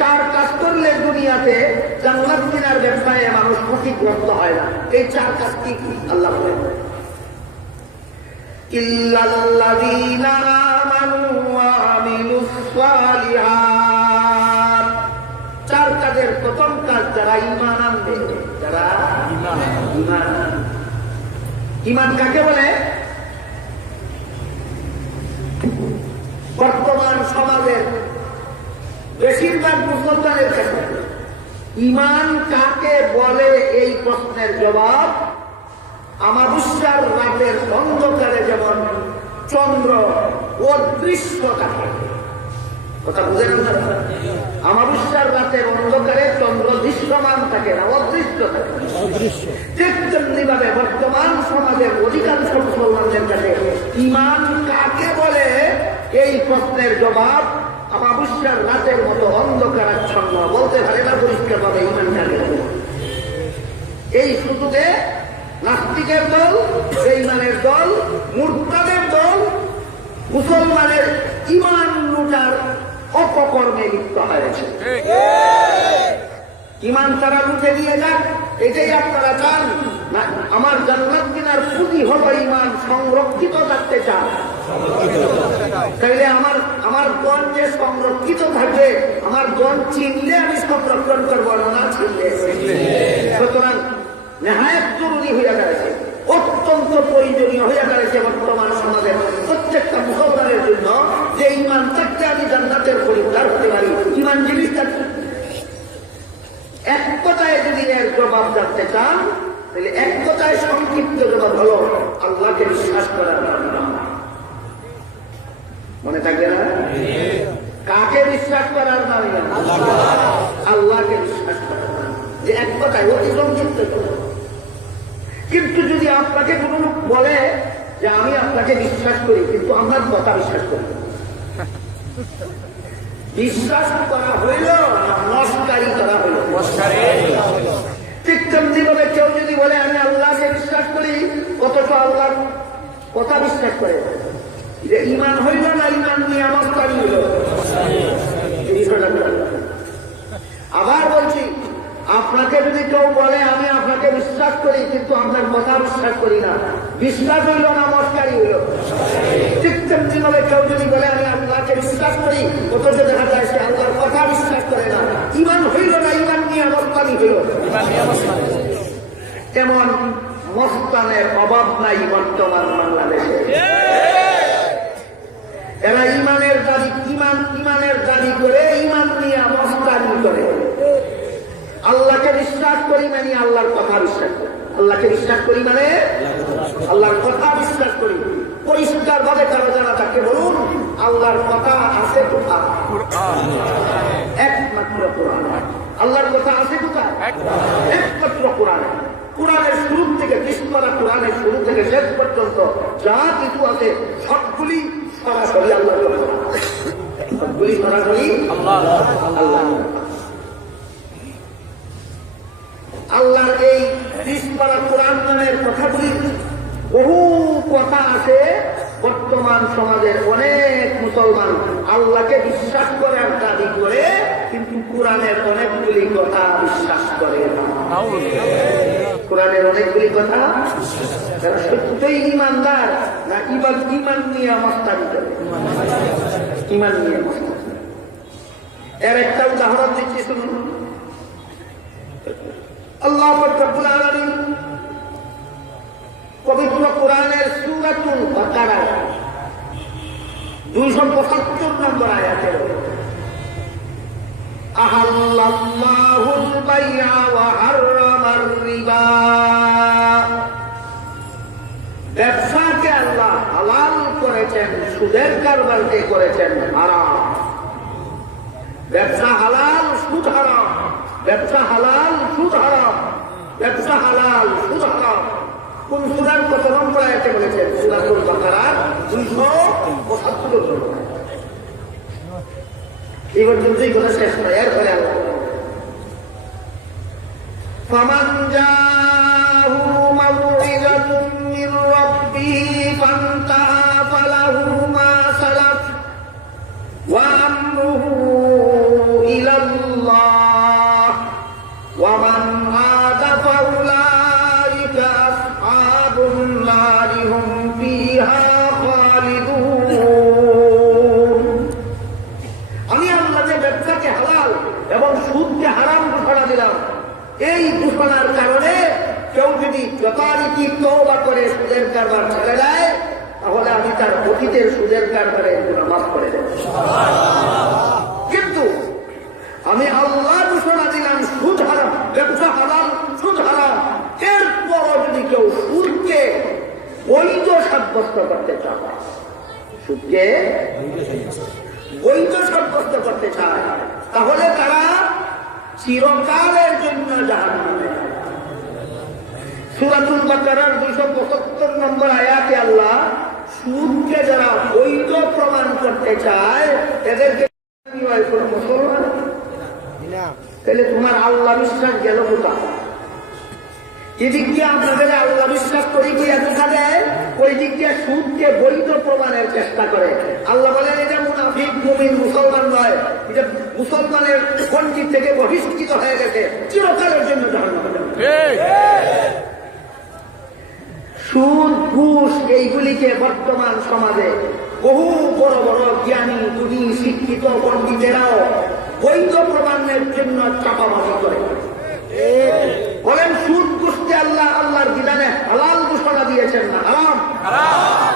4 কাজ করলে দুনিয়াতে জান্নাত কেনার ব্যবসায় মানুষ ক্ষতিগ্রস্ত হয় না। এই 4 কাজ কি কি আল্লাহ বলেন, ইল্লাল্লাযীনা আমানু ওয়া আমিলুস সালিহাত। 4 কাজের প্রথম কাজ যারা ঈমান আনবে, যারা ঈমান কাকে বলে? বর্তমান সমাজের বেশিরভাগ মুসলমানের কাছে ঈমান কাকে বলে এই প্রশ্নের জবাব আমাবস্যার রাতের অন্ধকারে যেমন চন্দ্র অদৃশ্য থাকে, কথা বুঝেন না? আমাবস্যার রাতের অন্ধকারে চন্দ্র দৃশ্যমান থাকে না, অদৃশ্য থাকে। ঠিক তেমনি ভাবে বর্তমান সমাজের অধিকাংশ মুসলমানদের কাছে ঈমান কাকে বলে এই প্রশ্নের জবাব আমাবস্যার রাতের মতো অন্ধকারাচ্ছন্ন, বলতে পারে না পরিষ্কার ভাবে ঈমান কাকে বলে। এই সুযোগে নাস্তিকের দল, বেঈমানের দল, মুরতাদের দল মুসলমানের ঈমান লুটার অপকর্মে লিপ্ত হয়েছে। ঈমান তারা লুটে দিয়ে যাক, এটাই আপনারা চান না? আমার জান্নাত কেনার পুঁজি হলো ঈমান, সংরক্ষিত থাকতে চান। তাইলে আমার গণ যে সংরক্ষিত থাকবে, আমার গণ চিনলে আমি সংরক্ষণ করবো না, চিনলে। সুতরাং নেহায়েত জরুরি হইয়া দাঁড়াচ্ছে, অত্যন্ত প্রয়োজনীয় হইয়া দাঁড়াচ্ছে বর্তমান সমাজের প্রত্যেকটা মুসলমানের জন্য যে ঈমান থাকতে আমি জান্নাতের পরিবার হতে পারি। ঈমান জিনিসটা এক কথায় যদি এর জবাব জানতে চান, তাহলে এক কথায় সংক্ষিপ্ত জবাব হলো আল্লাহকে বিশ্বাস করার নাম। মনে থাকবে না? কাকে বিশ্বাস করার নাম? আল্লাহকে বিশ্বাস করার নাম। যে এক কথায় অতি সংক্ষিপ্ত। কিন্তু যদি আপনাকে কোন লোক বলে যে আমি আপনাকে বিশ্বাস করি, কিন্তু আমার কথা বিশ্বাস করি, বিশ্বাস করা হইল না নস্কারি করা হইল? ঠিক তেমনি ভাবে কেউ যদি বলে আমি আল্লাহকে বিশ্বাস করি, অথচ আল্লাহর কথা বিশ্বাস করে, যে ঈমান হইল না ঈমান নিয়ে নস্কারি হইল? আবার বলছি, আপনাকে যদি কেউ বলে আমি আপনাকে বিশ্বাস করি কিন্তু আপনার কথা বিশ্বাস করি না, বিশ্বাস হইল না নস্কারি হইল? ঠিক তেমনি ভাবে কেউ যদি বলে আমি আল্লাহকে বিশ্বাস করি, অথচ দেখা যায় সে আল্লাহর কথা বিশ্বাস করে না, ঈমান হইল না ঈমান নিয়ে নস্কারি হইল? তেমন মস্তানের অভাব নাই বর্তমান বাংলাদেশে। এরা ঈমানের দাবি করে ঈমান নিয়ে মস্তানি করে। আল্লাহকে বিশ্বাস করি মানে আল্লাহর কথা বিশ্বাস করি। আল্লাহকে বিশ্বাস করি মানে আল্লাহর কথা বিশ্বাস করি। পরিষ্কার ভাবে কারো জানা তাকে বলুন, আল্লাহর কথা আছে কোথায়? একমাত্র কোরআন। আল্লাহর কথা আছে কোথায়? একমাত্র কোরআন। কোরআনের শুরু থেকে বিস্তারা, কোরআনের শুরু থেকে শেষ পর্যন্ত যা কিছু আছে সবগুলি সরাসরি আল্লাহর কথা, সবগুলি সরাসরি আল্লাহ। আল্লাহর এই বিস্তারা কোরআন নামের কথাগুলি বহু কথা আছে। বর্তমান সমাজের অনেক মুসলমান আল্লাহকে বিশ্বাস করার দাবি করে, কিন্তু কোরআনের অনেকগুলি কথা বিশ্বাস করে না। কোরআনের অনেকগুলি কথা তারা সত্যই ইমানদার না ঈমান নিয়ে মস্তানি করে? ঈমান নিয়ে মস্তানি। এর একটা উদাহরণ দিচ্ছি, শুনুন। আল্লাহ রাব্বুল আলামিন পবিত্র কোরআনের সূরাতুল বাকারা 275 নম্বর আয়াতে আহাল্লাল্লাহুল বাই'a ওয়া হাররামার রিবা, ব্যবসাকে আল্লাহ হালাল করেছেন, সুদের কারবারকে করেছেন হারাম। ব্যবসা হালাল, সুদ হারাম। ব্যবসা হালাল, সুদ হারাম। ব্যবসা হালাল, সুদ হারাম। কোন সূরার কত নম্বর আয়াতে বলেছেন? সূরাতুল বাকারার 275 নম্বর। এই পর্যন্তই কথা শেষ নয়। এরপরে আল্লাহ ফামান জাহু মাউইযাতুম মির রাব্বিহি ফান্তাহা ফালাহু মা সালাফ ওয়া আমরুহু ইলাল্লাহ ওয়া মান আদা ফাউলাইকা আসহাবুন নারি হুম ফিহা খালিদুন। আমি আল্লাহ যে ব্যবসাকে হালাল এবং সুদকে হারাম ঘোষণা দিলাম, এই ঘোষণার কারণে কেউ যদি যথারীতি তওবা করে সুদের কারবার ছেড়ে দেয়, তাহলে আমি তার অতীতের সুদের কারবারে গুনাহ মাফ করে দেব। কিন্তু আমি আল্লাহ ঘোষণা দিলাম সুদ হারাম, ব্যবসা হালাল, সুদ হারাম, এরপরও যদি কেউ সুদকে বৈধ সাব্যস্ত করতে চায়, সুদকে বৈধ সাব্যস্ত করতে চায়, তাহলে তারা চিরকালের জন্য জাহান্নামে। সূরাতুল বাকারার 275 নম্বর আয়াতে আল্লাহ সুদকে যারা বৈধ প্রমাণ করতে চায় এদেরকে কোনো মুসলমান। তাহলে তোমার আল্লাহ বিশ্বাস গেল কোথায়? এদিক দিয়ে আপনাদের আল্লাহ বিশ্বাস করি কি দেখা দেয়, ওই দিক দিয়ে সুদকে বৈধ প্রমাণের চেষ্টা করে। আল্লাহ বলেন এটা মুনাফিক মুমিন মুসলমান নয়, এটা মুসলমানের পন্ডিত থেকে বহিষ্কৃত হয়ে গেছে, চিরকালের জন্য জাহান্নামে যাবে। সুদ ঘুষ এইগুলিকে বর্তমান সমাজে বহু বড় বড় জ্ঞানী গুণী শিক্ষিত পণ্ডিতেরাও বৈধ প্রমাণের জন্য চাপাবাজি করে। বলেন সুদ ঘুষকে আল্লাহর বিধানে হালাল ঘোষণা দিয়েছেন না হারাম?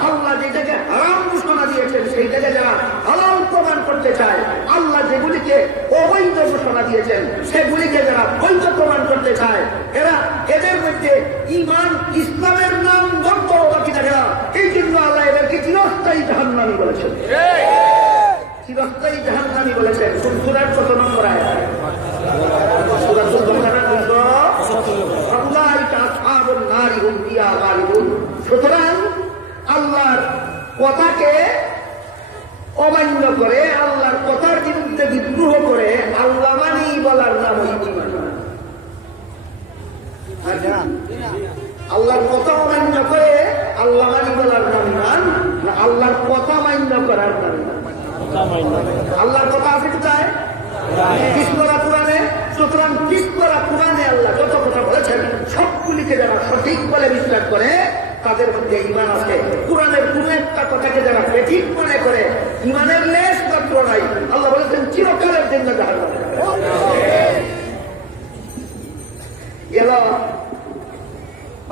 আল্লাহ যেটাকে হারাম ঘোষণা দিয়েছেন সেইটাকে যারা হালাল প্রমাণ করতে চায়, আল্লাহ যেগুলিকে অবৈধ ঘোষণা দিয়েছেন সেগুলিকে যারা বৈধ প্রমাণ করতে চায়, এদের মধ্যে ঈমান ইসলামের নাম গর্ব বাকি থাকে না। এই জন্য আল্লাহ এদেরকে চিরস্থায়ী জাহান্নামী বলেছেন, চিরস্থায়ী জাহান্নামী বলেছেন। সূরার কত নম্বর আয়াত? সূরাতুল বাকারার 200। সুতরাং আল্লাহর কথাকে অমান্য করে, আল্লাহর কথার বিরুদ্ধে বিদ্রোহ করে আল্লাহ মানি বলার নাম ঈমান। আল্লাহর কথা অমান্য করে আল্লাহ মানি বলার নাম ঈমান না আল্লাহর কথা মান্য করার নাম ঈমান? আল্লাহর কথা আছে কোথায়? কৃষ্ণরা পুরাণে। সুতরাং কৃষ্ণরা পুরাণে আল্লাহ যত কথা বলেছেন সবগুলিকে যারা সঠিক বলে বিশ্বাস করে তাদের মধ্যে ঈমান আছে। কোরআনের কোন একটা কথাকে যারা বেঠিক মনে করে ঈমানের লেশ মাত্র নাই। আল্লাহ বলেছেন চিরকালের জন্য জাহান্নামে যাবে।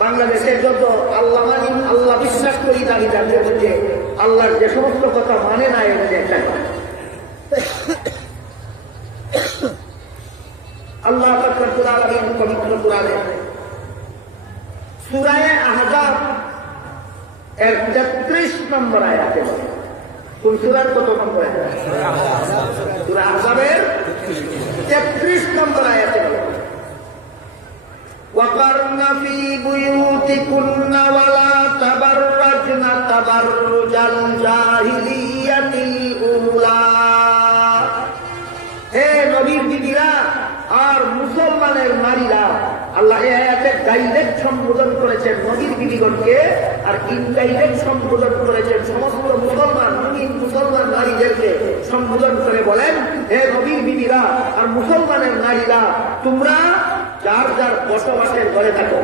বাংলাদেশের যত আল্লাহ মানি আল্লাহ বিশ্বাস করি দাবিদারদের মধ্যে আল্লাহর যে সমস্ত কথা মানে না এর মধ্যে একটা আল্লাহ রব্বুল আলামিন পবিত্র কোরআনে সূরা আহজাব এর 33 নম্বর আয়াতে বলে। কোন সূরার কত নম্বর আয়াত? সূরা আহজাবের 33 নম্বর আয়াতে বলে وَقَرْنَ فِي بُيُوتِكُنَّ وَلَا تَبَرَّجْنَ تَبَرُّجَ الْجَاهِلِيَّةِ الْأُولَى। হে নবীর বিবিরা আর মুসলমানের নারীরা, আল্লাহ এই আয়াতে ডাইরেক্ট সম্বোধন করেছেন নবীর বিবিগণকে, আর ইনডাইরেক্ট সম্বোধন করেছেন সমস্ত মুসলমান মুমিন মুসলমান নারীদেরকে সম্বোধন করে বলেন, হে নবীর বিবিরা আর মুসলমানের নারীরা, তোমরা যার যার বসবাসের ঘরে থাকো,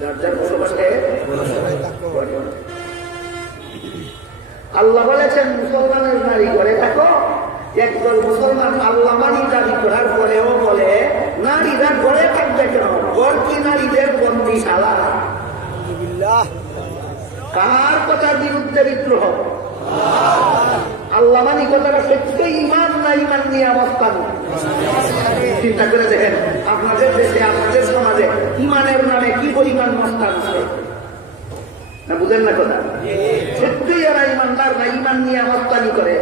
যার যার বসবাসে। আল্লাহ বলেছেন মুসলমানের নারী ঘরে থাকো। একজন মুসলমান আল্লাহ মানি দাবি করার পরেও বলে নারীরা ঘরে থাকবে কেন? ঘর কি নারীদের বন্দিশালা? কার কথার বিরুদ্ধে বিদ্রোহ? আল্লাহ মানি কথাটা সত্যই ঈমান না ঈমান নিয়ে অবস্থান? চিন্তা করে দেখেন আপনাদের দেশে আপনাদের সমাজে ঈমানের নামে কি পরিমাণ মস্তান আছে, না বুঝেন না কথা? সত্যই এরা ঈমানদার না ঈমান নিয়ে অবস্থানি করে।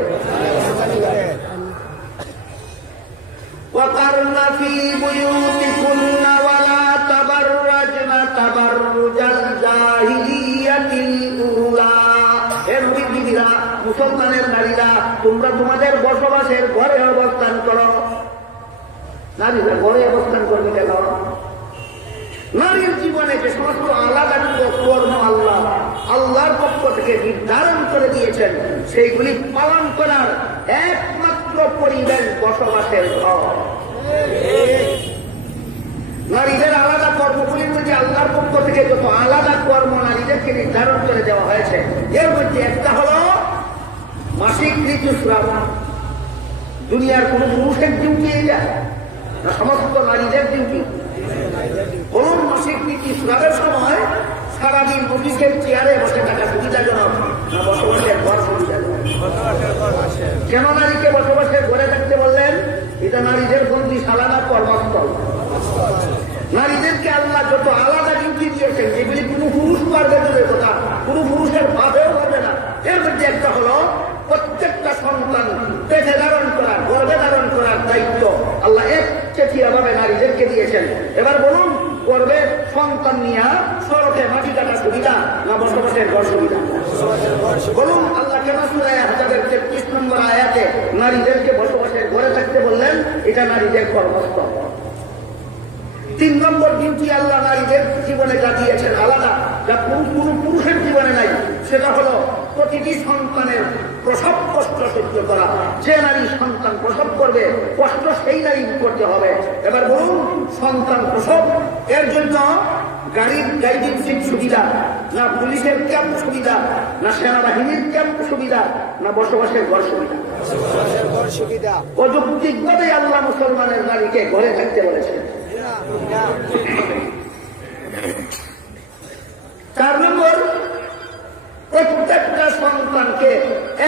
وَقَرْنَ فِي بُيُوتِكُنَّ وَلَا تَبَرَّجْنَ تَبَرُّجَ الْجَاهِلِيَّةِ الْأُولَى। হে নবীর বিবিরা মুসলমানের নারীরা, তোমরা তোমাদের বসবাসের ঘরে অবস্থান করো। নারীরা ঘরে অবস্থান করবে কেন? নারীর জীবনে যে সমস্ত আলাদা কর্ম আল্লাহর পক্ষ থেকে নির্ধারণ করে দিয়েছেন সেইগুলি পালন করার একমাত্র পরিবেশ বসবাসের ঘর। নারীদের আলাদা কর্মগুলির মধ্যে আল্লাহর পক্ষ থেকে যত আলাদা কর্ম নারীদেরকে নির্ধারণ করে দেওয়া হয়েছে, এর মধ্যে একটা হল মাসিক ঋতুস্রাব। দুনিয়ার কোন পুরুষের ডিউটি এটা না সমস্ত নারীদের ডিউটি? বলুন, মাসিক ঋতুস্রাবের সময় সারাদিন অফিসের চেয়ারে বসে থাকা সুবিধাজনক না বসবাসের ঘর সুবিধাজনক? কেন নারীকে বসবাসের ঘরে থাকতে বললেন? এটা নারীদের বন্দিশালা না কর্মস্থল? নারীদেরকে আল্লাহ যত আলাদা ডিউটি দিয়েছেন যেগুলি কোনো পুরুষ পারবে দূরের কথা, কোনো পুরুষের ভাবেও হবে না। এর মধ্যে একটা হলো প্রত্যেকটা সন্তান পেটে ধারণ করার গর্ভে ধারণ করার দায়িত্ব আল্লাহ এক চেটিয়া ভাবে নারীদেরকে দিয়েছেন। এবার বলুন, গর্ভের সন্তান নিয়ে সড়কে মাটি কাটা সুবিধা না বসবাসের ঘর সুবিধা? বলুন, আল্লাহ কেন সূরা আহজাবের 33 নম্বর আয়াতে নারীদেরকে বসবাসের ঘরে থাকতে বললেন? এটা নারীদের কর্মস্থল। 3 নম্বর ডিউটি আল্লাহ নারীদের জীবনে যা দিয়েছেন আলাদা, যা কোন পুরুষের জীবনে নাই, সেটা হলো প্রতিটি সন্তানের প্রসব কষ্ট সহ্য করা। যে নারী সন্তান প্রসব করবে, কষ্ট সেই নারী করতে হবে। এবার বলুন, সন্তান প্রসব এর জন্য গাড়ির গাইডিং সিট সুবিধা, না পুলিশের ক্যাম্প সুবিধা, না সেনাবাহিনীর ক্যাম্প সুবিধা, না বসবাসের ঘর সুবিধা? অযৌক্তিকভাবে আল্লাহ মুসলমানের নারীকে ঘরে থাকতে বলেছেন। 4 নম্বর, প্রত্যেকটা সন্তানকে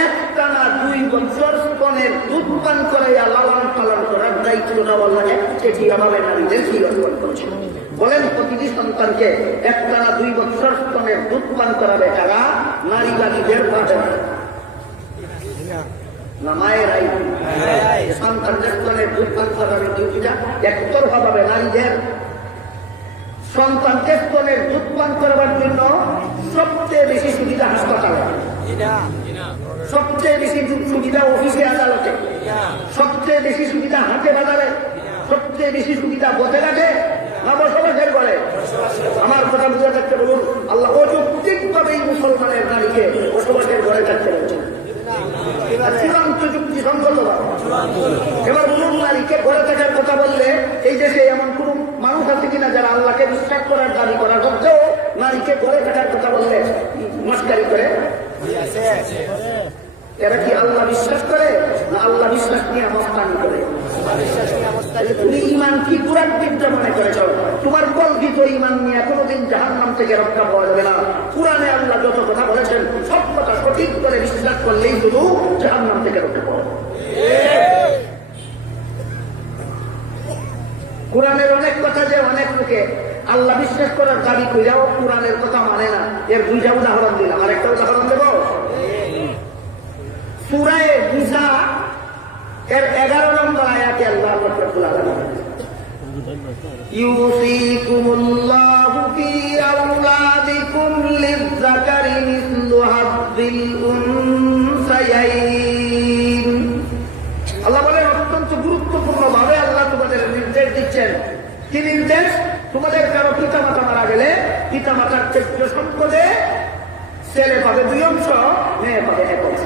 একটানা 2 বছর স্তনের দুধ পান করাইয়া লালন পালন করার দায়িত্বটা আল্লাহ একচেটিয়াভাবে নারীদেরকে অর্পণ করেছেন। বলেন, প্রতিটি সন্তানকে একটানা 2 বছর স্তনের দুধ পান করাবে কারা? নারীবাদীদের পাশে না মায়েরাই। সন্তানদের স্তনের দুধ পান করাবে ডিউটিটা একতরফাভাবে নারীদের। সন্তানকে স্তনের দুধ পান করবার জন্য সবচেয়ে বেশি সুবিধা হাসপাতালে, সবচেয়ে বেশি সুবিধা অফিসে আদালতে, সবচেয়ে বেশি সুবিধা হাটে বাজারে, সবচেয়ে বেশি সুবিধা পথে ঘাটে, না বসবাসের ঘরে? আমার কথা বুঝে থাকতে বলুন, আল্লাহ অযৌক্তিকভাবেই মুসলমানের নারীকে বসবাসের ঘরে থাকতে বলছেন। চূড়ান্ত যুক্তিসঙ্গত। এবার বলুন, নারীকে ঘরে থাকার কথা বললে এই দেশে এমন কোন মানুষ আছে কিনা যারা আল্লাহকে বিশ্বাস করার দাবি করার সত্ত্বেও নারীকে ঘরে থাকার কথা বললে মস্কারি করে? এরা কি আল্লাহ বিশ্বাস করে, না আল্লাহ বিশ্বাস নিয়ে মস্তানি করে? তুমি ইমান কি পুরান বিদ্যা মনে করে চলো? তোমার কল্পিত ইমান নিয়ে কোনোদিন জাহান্নাম থেকে রক্ষা পাওয়া যাবে না। কুরআনে আল্লাহ যত কথা বলেছেন সব কথা সঠিক করে বিশ্বাস করলেই শুধু জাহান্নাম থেকে রক্ষা পাওয়া যাবে। কুরআনের অনেক কথা যে অনেক লোকে আল্লাহ বিশ্বাস করার দাবি কইরাও কুরআনের কথা মানে না, এর 2টা উদাহরণ দিলাম। আর একটা উদাহরণ দেব, সূরা নিসা এর 11 নম্বর আয়াতে আল্লাহ বলেন, ইউসিকুমুল্লাহু ফি আওলাদিকুম লিয-যাকারি মিসলু হাযযিল উনসায়াইন। আল্লাহ বলেন, অত্যন্ত গুরুত্বপূর্ণ ভাবে আল্লাহ তোমাদের নির্দেশ দিচ্ছেন। কি নির্দেশ? তোমাদের কারো পিতামাতা মারা গেলে পিতামাতার ত্যায্য সম্পদে ছেলে পাবে 2 অংশ, মেয়ে পাবে 1 অংশ।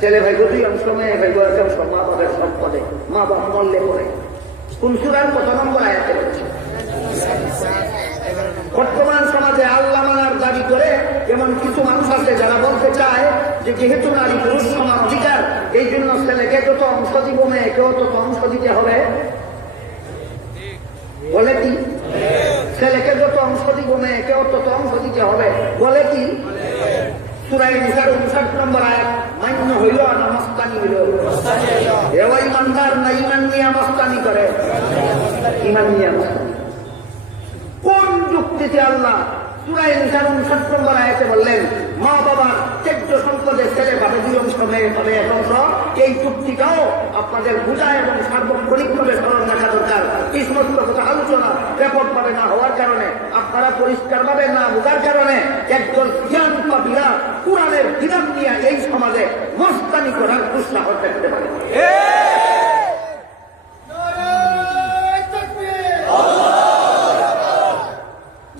ছেলে ভাই 2 অংশ, মেয়ে ভাই 1 অংশ মা বাবার সম্পদে, মা বাবা মরলে পরে। কোন সূরার কত নম্বর আয়াতে বলেছে? বর্তমান সমাজে আল্লাহ মানার দাবি করে এমন কিছু মানুষ আছে যারা বলতে চায় যে যেহেতু নারী পুরুষ সমান অধিকার, এই জন্য ছেলেকে যত অংশ দিব মেয়েকেও তত অংশ দিতে হবে। বলে কি? ছেলেকে যত অংশ দিব মেয়েকেও তত অংশ দিতে হবে। বলে কি? সূরা নিসার 59 নম্বর আয়াত মান্য হইল না মস্তানি হইল? এও ইমানদার না ইমান নিয়ে মস্তানি করে? ইমান নিয়ে মস্তানি। কোন যুক্তিতে আল্লাহ সূরা নিসার 59 নম্বর আয়াতে বললেন মা বাবার ত্যায্য সম্পদে ছেলে পাবে 2 অংশ, মেয়ে পাবে 1 অংশ? এই যুক্তিটাও আপনাদের বোঝা এবং সার্বক্ষণিকভাবে স্মরণ রাখা দরকার। এই সমস্ত কথা আলোচনা ব্যাপকভাবে না হওয়ার কারণে, আপনারা পরিষ্কারভাবে না বোঝার কারণে একজন জ্ঞান পাপীরা কুরআনের বিধান নিয়ে এই সমাজে মস্তানি করার দুঃসাহস দেখতে পারে।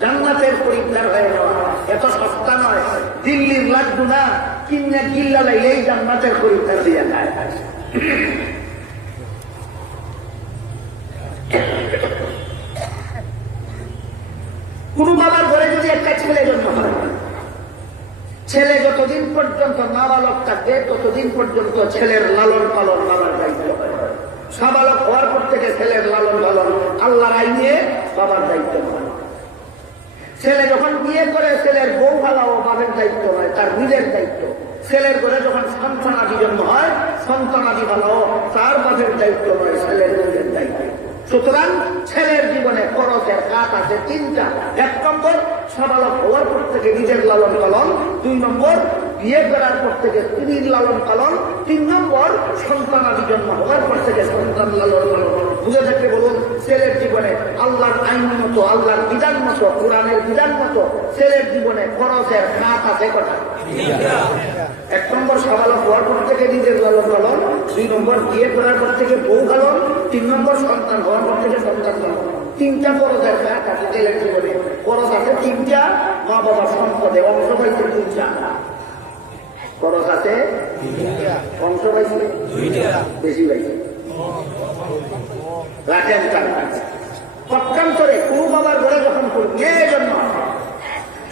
জান্নাতের পরিত্রাণ হয়ে যাওয়া এত সস্তা নয়। দিল্লির লাড্ডু না কিনে গিল্লা লাইলেই জান্নাতের পরিত্রাণ দিয়ে যায়। কোন বাবার ঘরে যদি একটা ছেলে জন্ম হয়, ছেলে যতদিন পর্যন্ত নাবালক থাকবে ততদিন পর্যন্ত ছেলের লালন পালন বাবার দায়িত্ব হয়। সাবালক হওয়ার পর থেকে ছেলের লালন পালন আল্লাহর আইনে বাবার দায়িত্ব হয়। ছেলে যখন বিয়ে করে ছেলের বউ ভালাও বাবার দায়িত্ব হয়, তার নিজের দায়িত্ব। ছেলের ঘরে যখন সন্তানাদি জন্ম হয়, সন্তানাদি ভালাও তার বাপের দায়িত্ব নয়, ছেলের নিজের দায়িত্ব। সুতরাং ছেলের জীবনে খরচের কাজ আছে 3টা। 1 নম্বর সাবালক হওয়ার পর থেকে নিজের লালন পালন, 2 নম্বর বিয়ে করার পর থেকে স্ত্রীর লালন পালন, 3 নম্বর সন্তানাদি জন্ম হওয়ার পর থেকে সন্তান লালন পালন। বুঝে থাকতে বলুন, ছেলের জীবনে আল্লাহর আইন মতো, আল্লাহর বিধান মতো, কোরআনের বিধান মতো ছেলের জীবনে খরচের কাজ আছে কটা? 1 নম্বর সাবালক হওয়ার পর থেকে নিজের লালন পালন, 2 নম্বর বিয়ে করার পর থেকে বউ লালন, 3 নম্বর সন্তান হওয়ার পর থেকে সন্তান লালন। 3টা ফরজের কাজ তাকে দিলেন জীবনে। ফরজ আছে 3টা, মা বাবার সম্পদে অংশ পাইছে 2টা। ফরজ আছে অংশ পাইছে 2টা, বেশি পাইছে রাখেন তার কাছে। পক্ষান্তরে কোনো বাবার ঘরে যখন করবে জন্য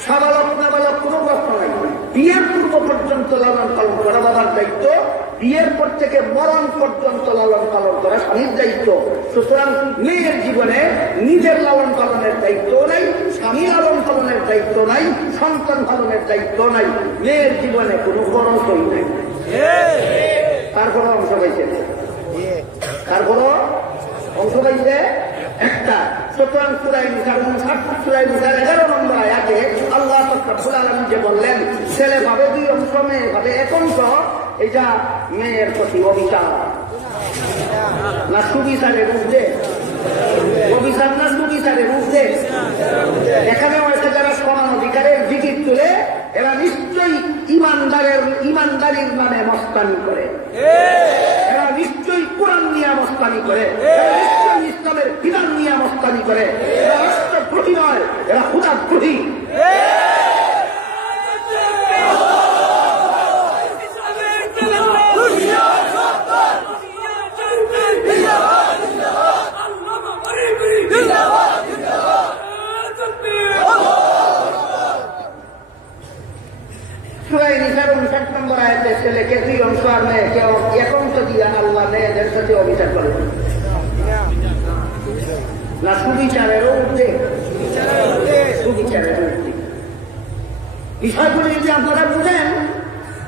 সাবালক নাবালক কোনো প্রশ্ন নাই, বিয়ের পূর্ব পর্যন্ত লালন পালন করা বাবার দায়িত্ব, বিয়ের পর থেকে মরণ পর্যন্ত লালন পালন করা স্বামীর দায়িত্ব। সুতরাং মেয়ের জীবনে নিজের লালন পালনের দায়িত্ব নাই, স্বামী লালন পালনের দায়িত্ব নাই, সন্তান পালনের দায়িত্ব নাই। মেয়ের জীবনে কোনো খরচই নাই। কার কোনো অংশ পাইছে? কার কোনো অংশ পাইছে? একটা। সুতরাং সূরা নিসার 11 নম্বর আয়াতে আল্লাহ রাব্বুল আলামিন যে বললেন ছেলে ভাবে 2 অংশ, মেয়ে ভাবে 1 অংশ, এটা মেয়ের প্রতি অবিচার না সুবিচারের ঊর্ধ্বে? অবিচার না সুবিচারের ঊর্ধ্বে? এখানেও এসে যারা সমান অধিকারের জিকির তুলে এরা নিশ্চয়ই ইমানদারির নামে মস্তানি করে, এরা নিশ্চয়ই কোরআন নিয়ে মস্তানি করে, এরা নিশ্চয়ই ইসলামের বিধান নিয়ে মস্তানি করে। এরা রাষ্ট্রদ্রোহী নয়, এরা ক্ষুধাদ্রোহী। সূরা নিসার 59 নম্বর আয়াতে ছেলেকে 2 অংশ আর মেয়েকে 1 অংশ দিয়ে আল্লাহ মেয়েদের সাথে অবিচার করে না সুবিচারেরও ঊর্ধ্বে? সুবিচারের ঊর্ধ্বে। বিষয়গুলি যদি আপনারা বুঝেন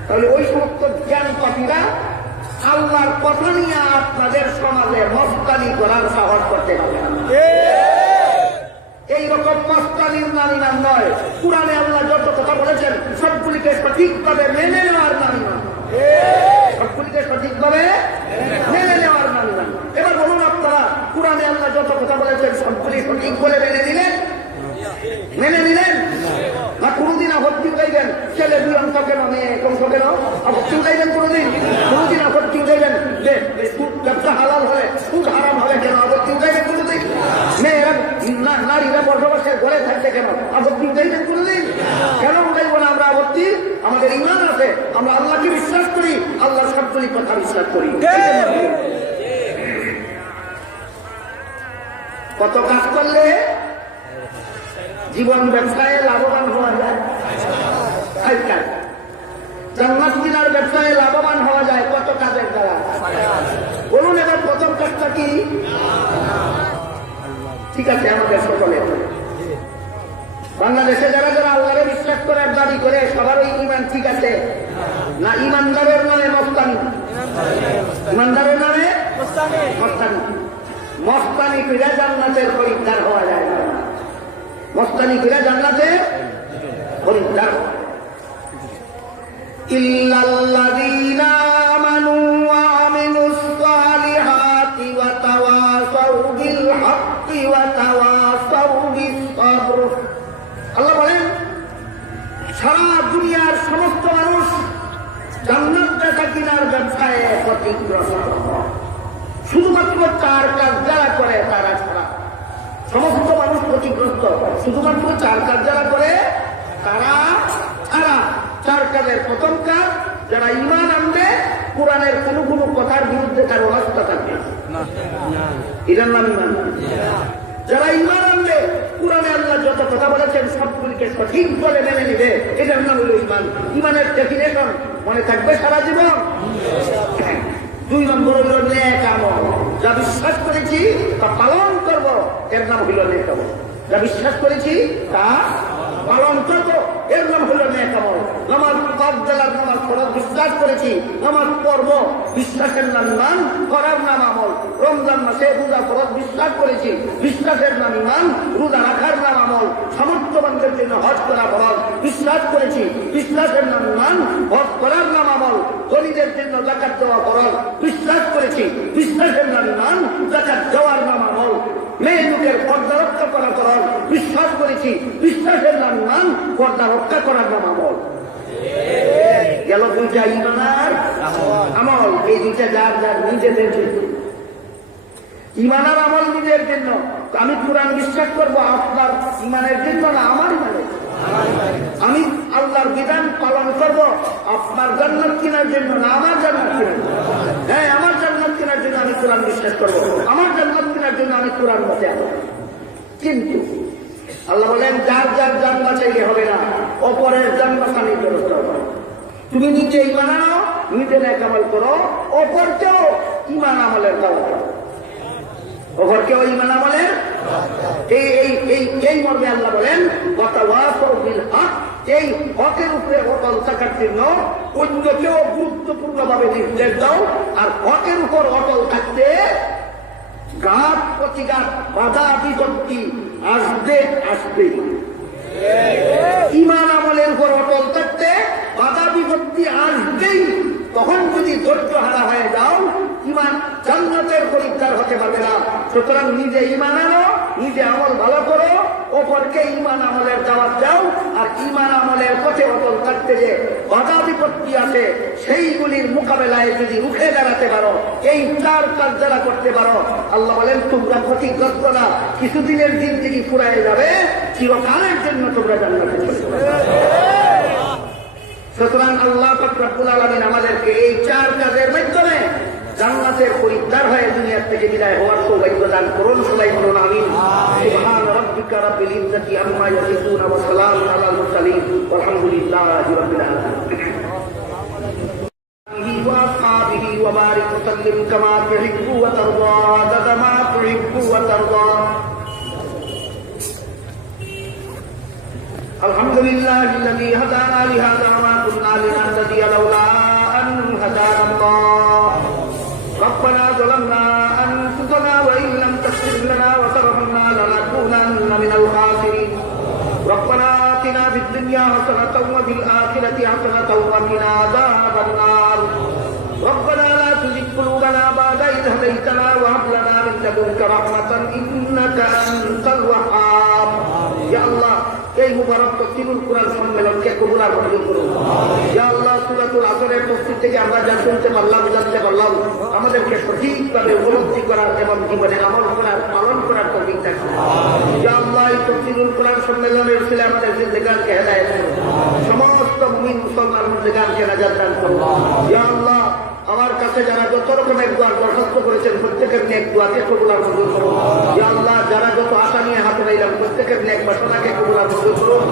তাহলে ওই সমস্ত জ্ঞান পাপীরা আল্লাহর কথা নিয়ে আপনাদের সমাজে মস্তানি করার সাহস করতে হবে না। এইরকম মস্তানির নামী নাম নয়। কুরআনে আল্লাহ যত কথা বলেছেন সবগুলিকে সঠিকভাবে মেনে নেওয়ার নামী নাম, সবগুলিকে সঠিকভাবে মেনে নেওয়ার নামী নাম। এবার বলুন আপনারা, কুরআনে আল্লাহ যত কথা বলেছেন সবগুলি সঠিক বলে মেনে নিলেন? মেনে নিলেন না? কোনদিন আপত্তি উঠাইবেন ছেলে 2 অংশ কেন, মেয়ে 1 অংশ কেন? আপত্তি উঠাইবেন কোনদিন? কোনদিন আপত্তি উঠাইবেন যে ব্যবসা হালাল হলে সুদ হারাম হবে কেন? আপত্তি উঠাইবেন কোনদিন? মেয়েরা নারীরা বসবাসের ঘরে থাকছে কেন? আপত্তি উঠাইবেন কোনদিন? কেন উঠাইব না আমরা আপত্তি? আমাদের ঈমান আছে, আমরা আল্লাহকে বিশ্বাস করি, আল্লাহর সবগুলি কথা বিশ্বাস করি। কত কাজ করলে জীবন ব্যবসায় লাভবান হওয়া যায়? জান্নাত কেনার ব্যবসায় লাভবান হওয়া যায় কত কাজের দ্বারা? বলুন এবার প্রথম কাজটা কি? ঠিক আছে, আমাদের সকলে বাংলাদেশে যারা যারা আল্লাহকে বিশ্বাস করার দাবি করে সবারই ঈমান ঠিক আছে না? ঈমানদারের নামে মস্তানি, ঈমানদারের নামে মস্তানি। মস্তানি করে জান্নাতের খরিদ্দার হওয়া যায় না। মস্তানি করে জান্নাতের খরিদ্দার ইল্লাল্লাযীনা আমানু ওয়া আমিলুস সালিহাতি ওয়া তাওয়াসাউ বিল হাক্কি ওয়া তাওয়াসাউ বিস সাবর। আল্লাহ বলেন সারা দুনিয়ার সমস্ত মানুষ জান্নাত বেচা কিনার ব্যবসায় ক্ষতিগ্রস্ত, শুধুমাত্র 4 কাজ যারা করে তারা ছাড়া সমস্ত মানুষ ক্ষতিগ্রস্ত। শুধুমাত্র 4 কাজ যারা করে তারা ছাড়া। 4 কাজের প্রথম কাজ, যারা ঈমান আনবে কোরআনের কোন কোন কথার বিরুদ্ধে কারো রাস্তা থাকবে না, এটার নাম ঈমান। যারা ঈমান আনবে কোরআনে আল্লাহ যত কথা বলেছেন সবগুলিকে সঠিক বলে মেনে নিবে, এটার নাম হল ঈমান। ঈমানের ডেফিনেশন মনে থাকবে সারা জীবন। 2 নম্বর হল নেক আমল। যা বিশ্বাস করেছি তা পালন করব, এর নাম হইল নেক আমল। যা বিশ্বাস করেছি তা পালন করব, এর নাম হইল নেক আমল। নামাজ 5 বেলার নামাজ পড়ার বিশ্বাস করেছি, নামাজ পড়ব, বিশ্বাসের নাম ঈমান, করার নাম আমল। রমজান মাসে রোজা করার বিশ্বাস করেছি, বিশ্বাসের নাম ঈমান, রোজা রাখার নাম আমল। সামর্থ্যবানদের জন্য হজ করা ফরজ, বিশ্বাস করেছি, বিশ্বাসের নাম ঈমান, হজ করার নাম আমল। ধনীদের জন্য যাকাত দেওয়া ফরজ, বিশ্বাস করেছি, বিশ্বাসের নাম ঈমান, যাকাত দেওয়ার নাম আমল। মেয়ে লোকের পর্দা রক্ষা করা ফরজ, বিশ্বাস করেছি, বিশ্বাসের নাম ঈমান, পর্দা রক্ষা করার নাম আমল। গেল 2টা ঈমান আর আমল। এই দুইটা যার যার নিজেদের জন্য। ইমান আর আমল নিজের জন্য। আমি কোরআন বিশ্বাস করবো আপনার ইমানের জন্য না আমার ইমানের। আমি আল্লাহর বিধান পালন করব আপনার জান্নাত কেনার জন্য না আমার জান্নাত কেনার জন্য। হ্যাঁ, আমার জান্নাত কেনার জন্য আমি কোরআন বিশ্বাস করবো, আমার জান্নাত কেনার জন্য আমি কোরআন মতে আনবো। কিন্তু আল্লাহ বলেন যার যার জান বাঁচাইলে হবে না, অপরের জান বাঁচানোর ব্যবস্থা হবে। তুমি নিজে ইমান আনো, নিজে নেক আমল করো, অপরকেও ইমান আমলের দাওয়াত দাও, অপরকেও ইমান আমলের এই মর্মে আল্লাহ বলেন ওয়াতাওয়াসাউ বিল হক, এই হকের উপরে অটল থাকার জন্য অন্যকেও গুরুত্বপূর্ণভাবে নির্দেশ দাও। আর হকের উপর অটল থাকতে ঘাত প্রতিঘাত বাধা বিপত্তি আসবে। ইমান আমলের উপর অটল থাকতে বাধা বিপত্তি আসবেই। তখন যদি ধৈর্য হারা হয়ে যাও, ইমান জান্নাতের পরীক্ষার হতে পারবে না। সুতরাং নিজে ইমান আনো, নিজে আমল ভালো করো, অপরকে ইমান আমলের দাওয়াত দাও। আর ইমান আমলের পথে অটল থাকতে যে বাধা বিপত্তি আছে সেইগুলির মোকাবেলায় যদি উঠে দাঁড়াতে পারো, এই চার কাজ যারা করতে পারো, আল্লাহ বলেন তোমরা ক্ষতিগ্রস্ত না, কিছুদিনের জিন্দেগি ফুরায় যাবে, চিরকালের জন্য তোমরা জান্নাতে চলে যাবে। সুতরাং আল্লাহ পাক রব্বুল আলামিন আমাদেরকে এই চার কাজের মাধ্যমে জান্নাতের পরিত্রাণ হয়ে দুনিয়ার থেকে বিদায় হওয়ার সৌভাগ্য দান করুন। সবাই বলুন আমিন। সুবহান রাব্বিকা রাব্বিল ইজ্জাতি আম্মা ইয়াসিফুন ওয়া সালামুন আলাল মুরসালিন ওয়ালহামদুলিল্লাহি রাব্বিল আলামিন। ওয়া আসহাবিহি ওয়া বারিক ওয়া সাল্লিম কামা তুহিব্বু ওয়া তারদা আদাদ মা তুহিব্বু ওয়া তারদা। আলহামদুলিল্লাহিল্লাযী হাদানা লিহাযা ওয়া মা কুন্না লিনাহতাদিয়া লাউলা আন হাদানা আল্লাহ। ربنا ظلمنا أنفسنا وإن لم تغفر لنا وترحمنا لنكونن من الخاسرين. ربنا آتنا في الدنيا حسنة وفي الآخرة حسنة وقنا عذاب النار. ربنا لا تزغ قلوبنا بعد إذ هديتنا وهب لنا من لدنك رحمة إنك أنت الوهاب. يا الله এই মুবারক তাফসীরুল কুরআন সম্মেলনকে কবুল আর মঞ্জুর করুন। ইয়া আল্লাহ, সূরাতুল আসরের তাফসীর থেকে আমরা যা শুনতে পারলাম, জানতে পারলাম, আমাদেরকে সঠিকভাবে উপলব্ধি করার এবং জীবনে আমল করার, পালন করার তৌফিক দান করুন। ইয়া আল্লাহ, এই তাফসীরুল কুরআন সম্মেলনের উসিলে আমাদের জিন্দেগানকে হেদায়েত করুন, সমস্ত মুমিন মুসলমান জিন্দেগানকে নাজাত দান করুন। ইয়া আল্লাহ, আমার কাছে যারা যত রকমের দোয়ার দরখাস্ত করেছেন প্রত্যেকের নেক দোয়াকে কবুল আর মঞ্জুর করুন। ইয়া আল্লাহ, যারা যত আশা নিয়ে হাতে নিলাম প্রত্যেকের নেক বাসনাকে কবুল আর মঞ্জুর করুন।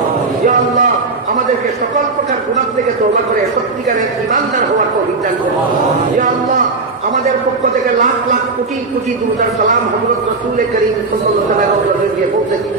ইয়া আল্লাহ, আমাদেরকে সকল প্রকার গুনাহ থেকে তওবা করে সত্যিকারের ঈমানদার হওয়ার তৌফিক দান করুন। ইয়া আল্লাহ, আমাদের পক্ষ থেকে লাখ লাখ কোটি কোটি দুরূদ আর সালাম হযরত রাসূল করিম সাল্লাল্লাহু আলাইহি ওয়াসাল্লামের দিয়ে পৌঁছে দিন।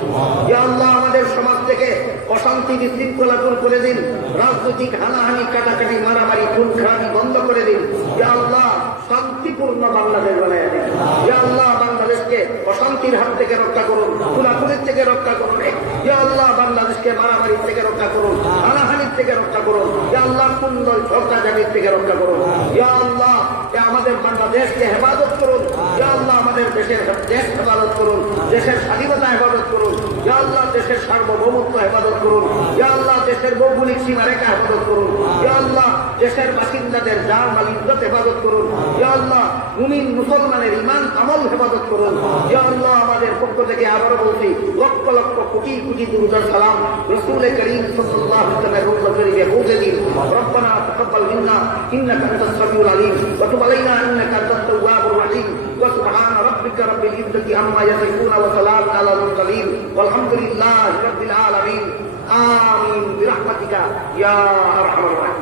ইয়া আল্লাহ, আমাদের সমাজ থেকে অশান্তি বিশৃঙ্খলা দূর করে দিন, রাজনৈতিক হানাহানি কাটাকাটি মারামারি খুন খারাপি বন্ধ করে দিন। ইয়া আল্লাহ, শান্তিপূর্ণ বাংলাদেশ বানায় দিন। ইয়া আল্লাহ, বাংলাদেশকে অশান্তির হাত থেকে রক্ষা করুন, খুনাখুনির থেকে রক্ষা করুন। ইয়া আল্লাহ, বাংলাদেশকে মারামারির থেকে রক্ষা করুন, হানাহানির থেকে রক্ষা করুন। ইয়া আল্লাহ, কুন্দল ঝগড়াঝাটির থেকে রক্ষা করুন। ইয়া আল্লাহ, আমাদের বাংলাদেশকে হেফাজত করুন। ইয়া আল্লাহ, আমাদের দেশের দেশ হেফাজত করুন, দেশের স্বাধীনতা হেফাজত করুন। ইয়া আল্লাহ, দেশের সার্বভৌমত্ব হেফাজত করুন। ইয়া আল্লাহ, দেশের ভৌগোলিক সীমারেখা হেফাজত করুন। ইয়া আল্লাহ, দেশের বাসিন্দাদের জান মাল ইজ্জত হেফাজত করুন। ইয়া আল্লাহ, মুমিন মুসলমানের ঈমান আমল হেফাজত করুন। ইয়া আল্লাহ, আমাদের পক্ষ থেকে আবারও বলছি লক্ষ লক্ষ কোটি কোটি দুরূদ আর সালাম রাসূল করিম সাল্লাল্লাহু আলাইহি ওয়াসাল্লামের পৌঁছে দিন। রব্বানা তাকাব্বাল মিন্না ইন্নাকা আনতাস সামিউল আলিম ওয়া তুব আলাইনা ইন্নাকা আনতাত তাওয়াবুর রাহিম। ওয়া সুবহানা রাব্বিকা রাব্বিল ইজ্জাতি আম্মা ইয়াসিফুন ওয়া সালামুন আলাল মুরসালিন ওয়ালহামদুলিল্লাহি রাব্বিল আলামিন। আমিন বিরহমাতিকা ইয়া আরহামার রাহিমিন।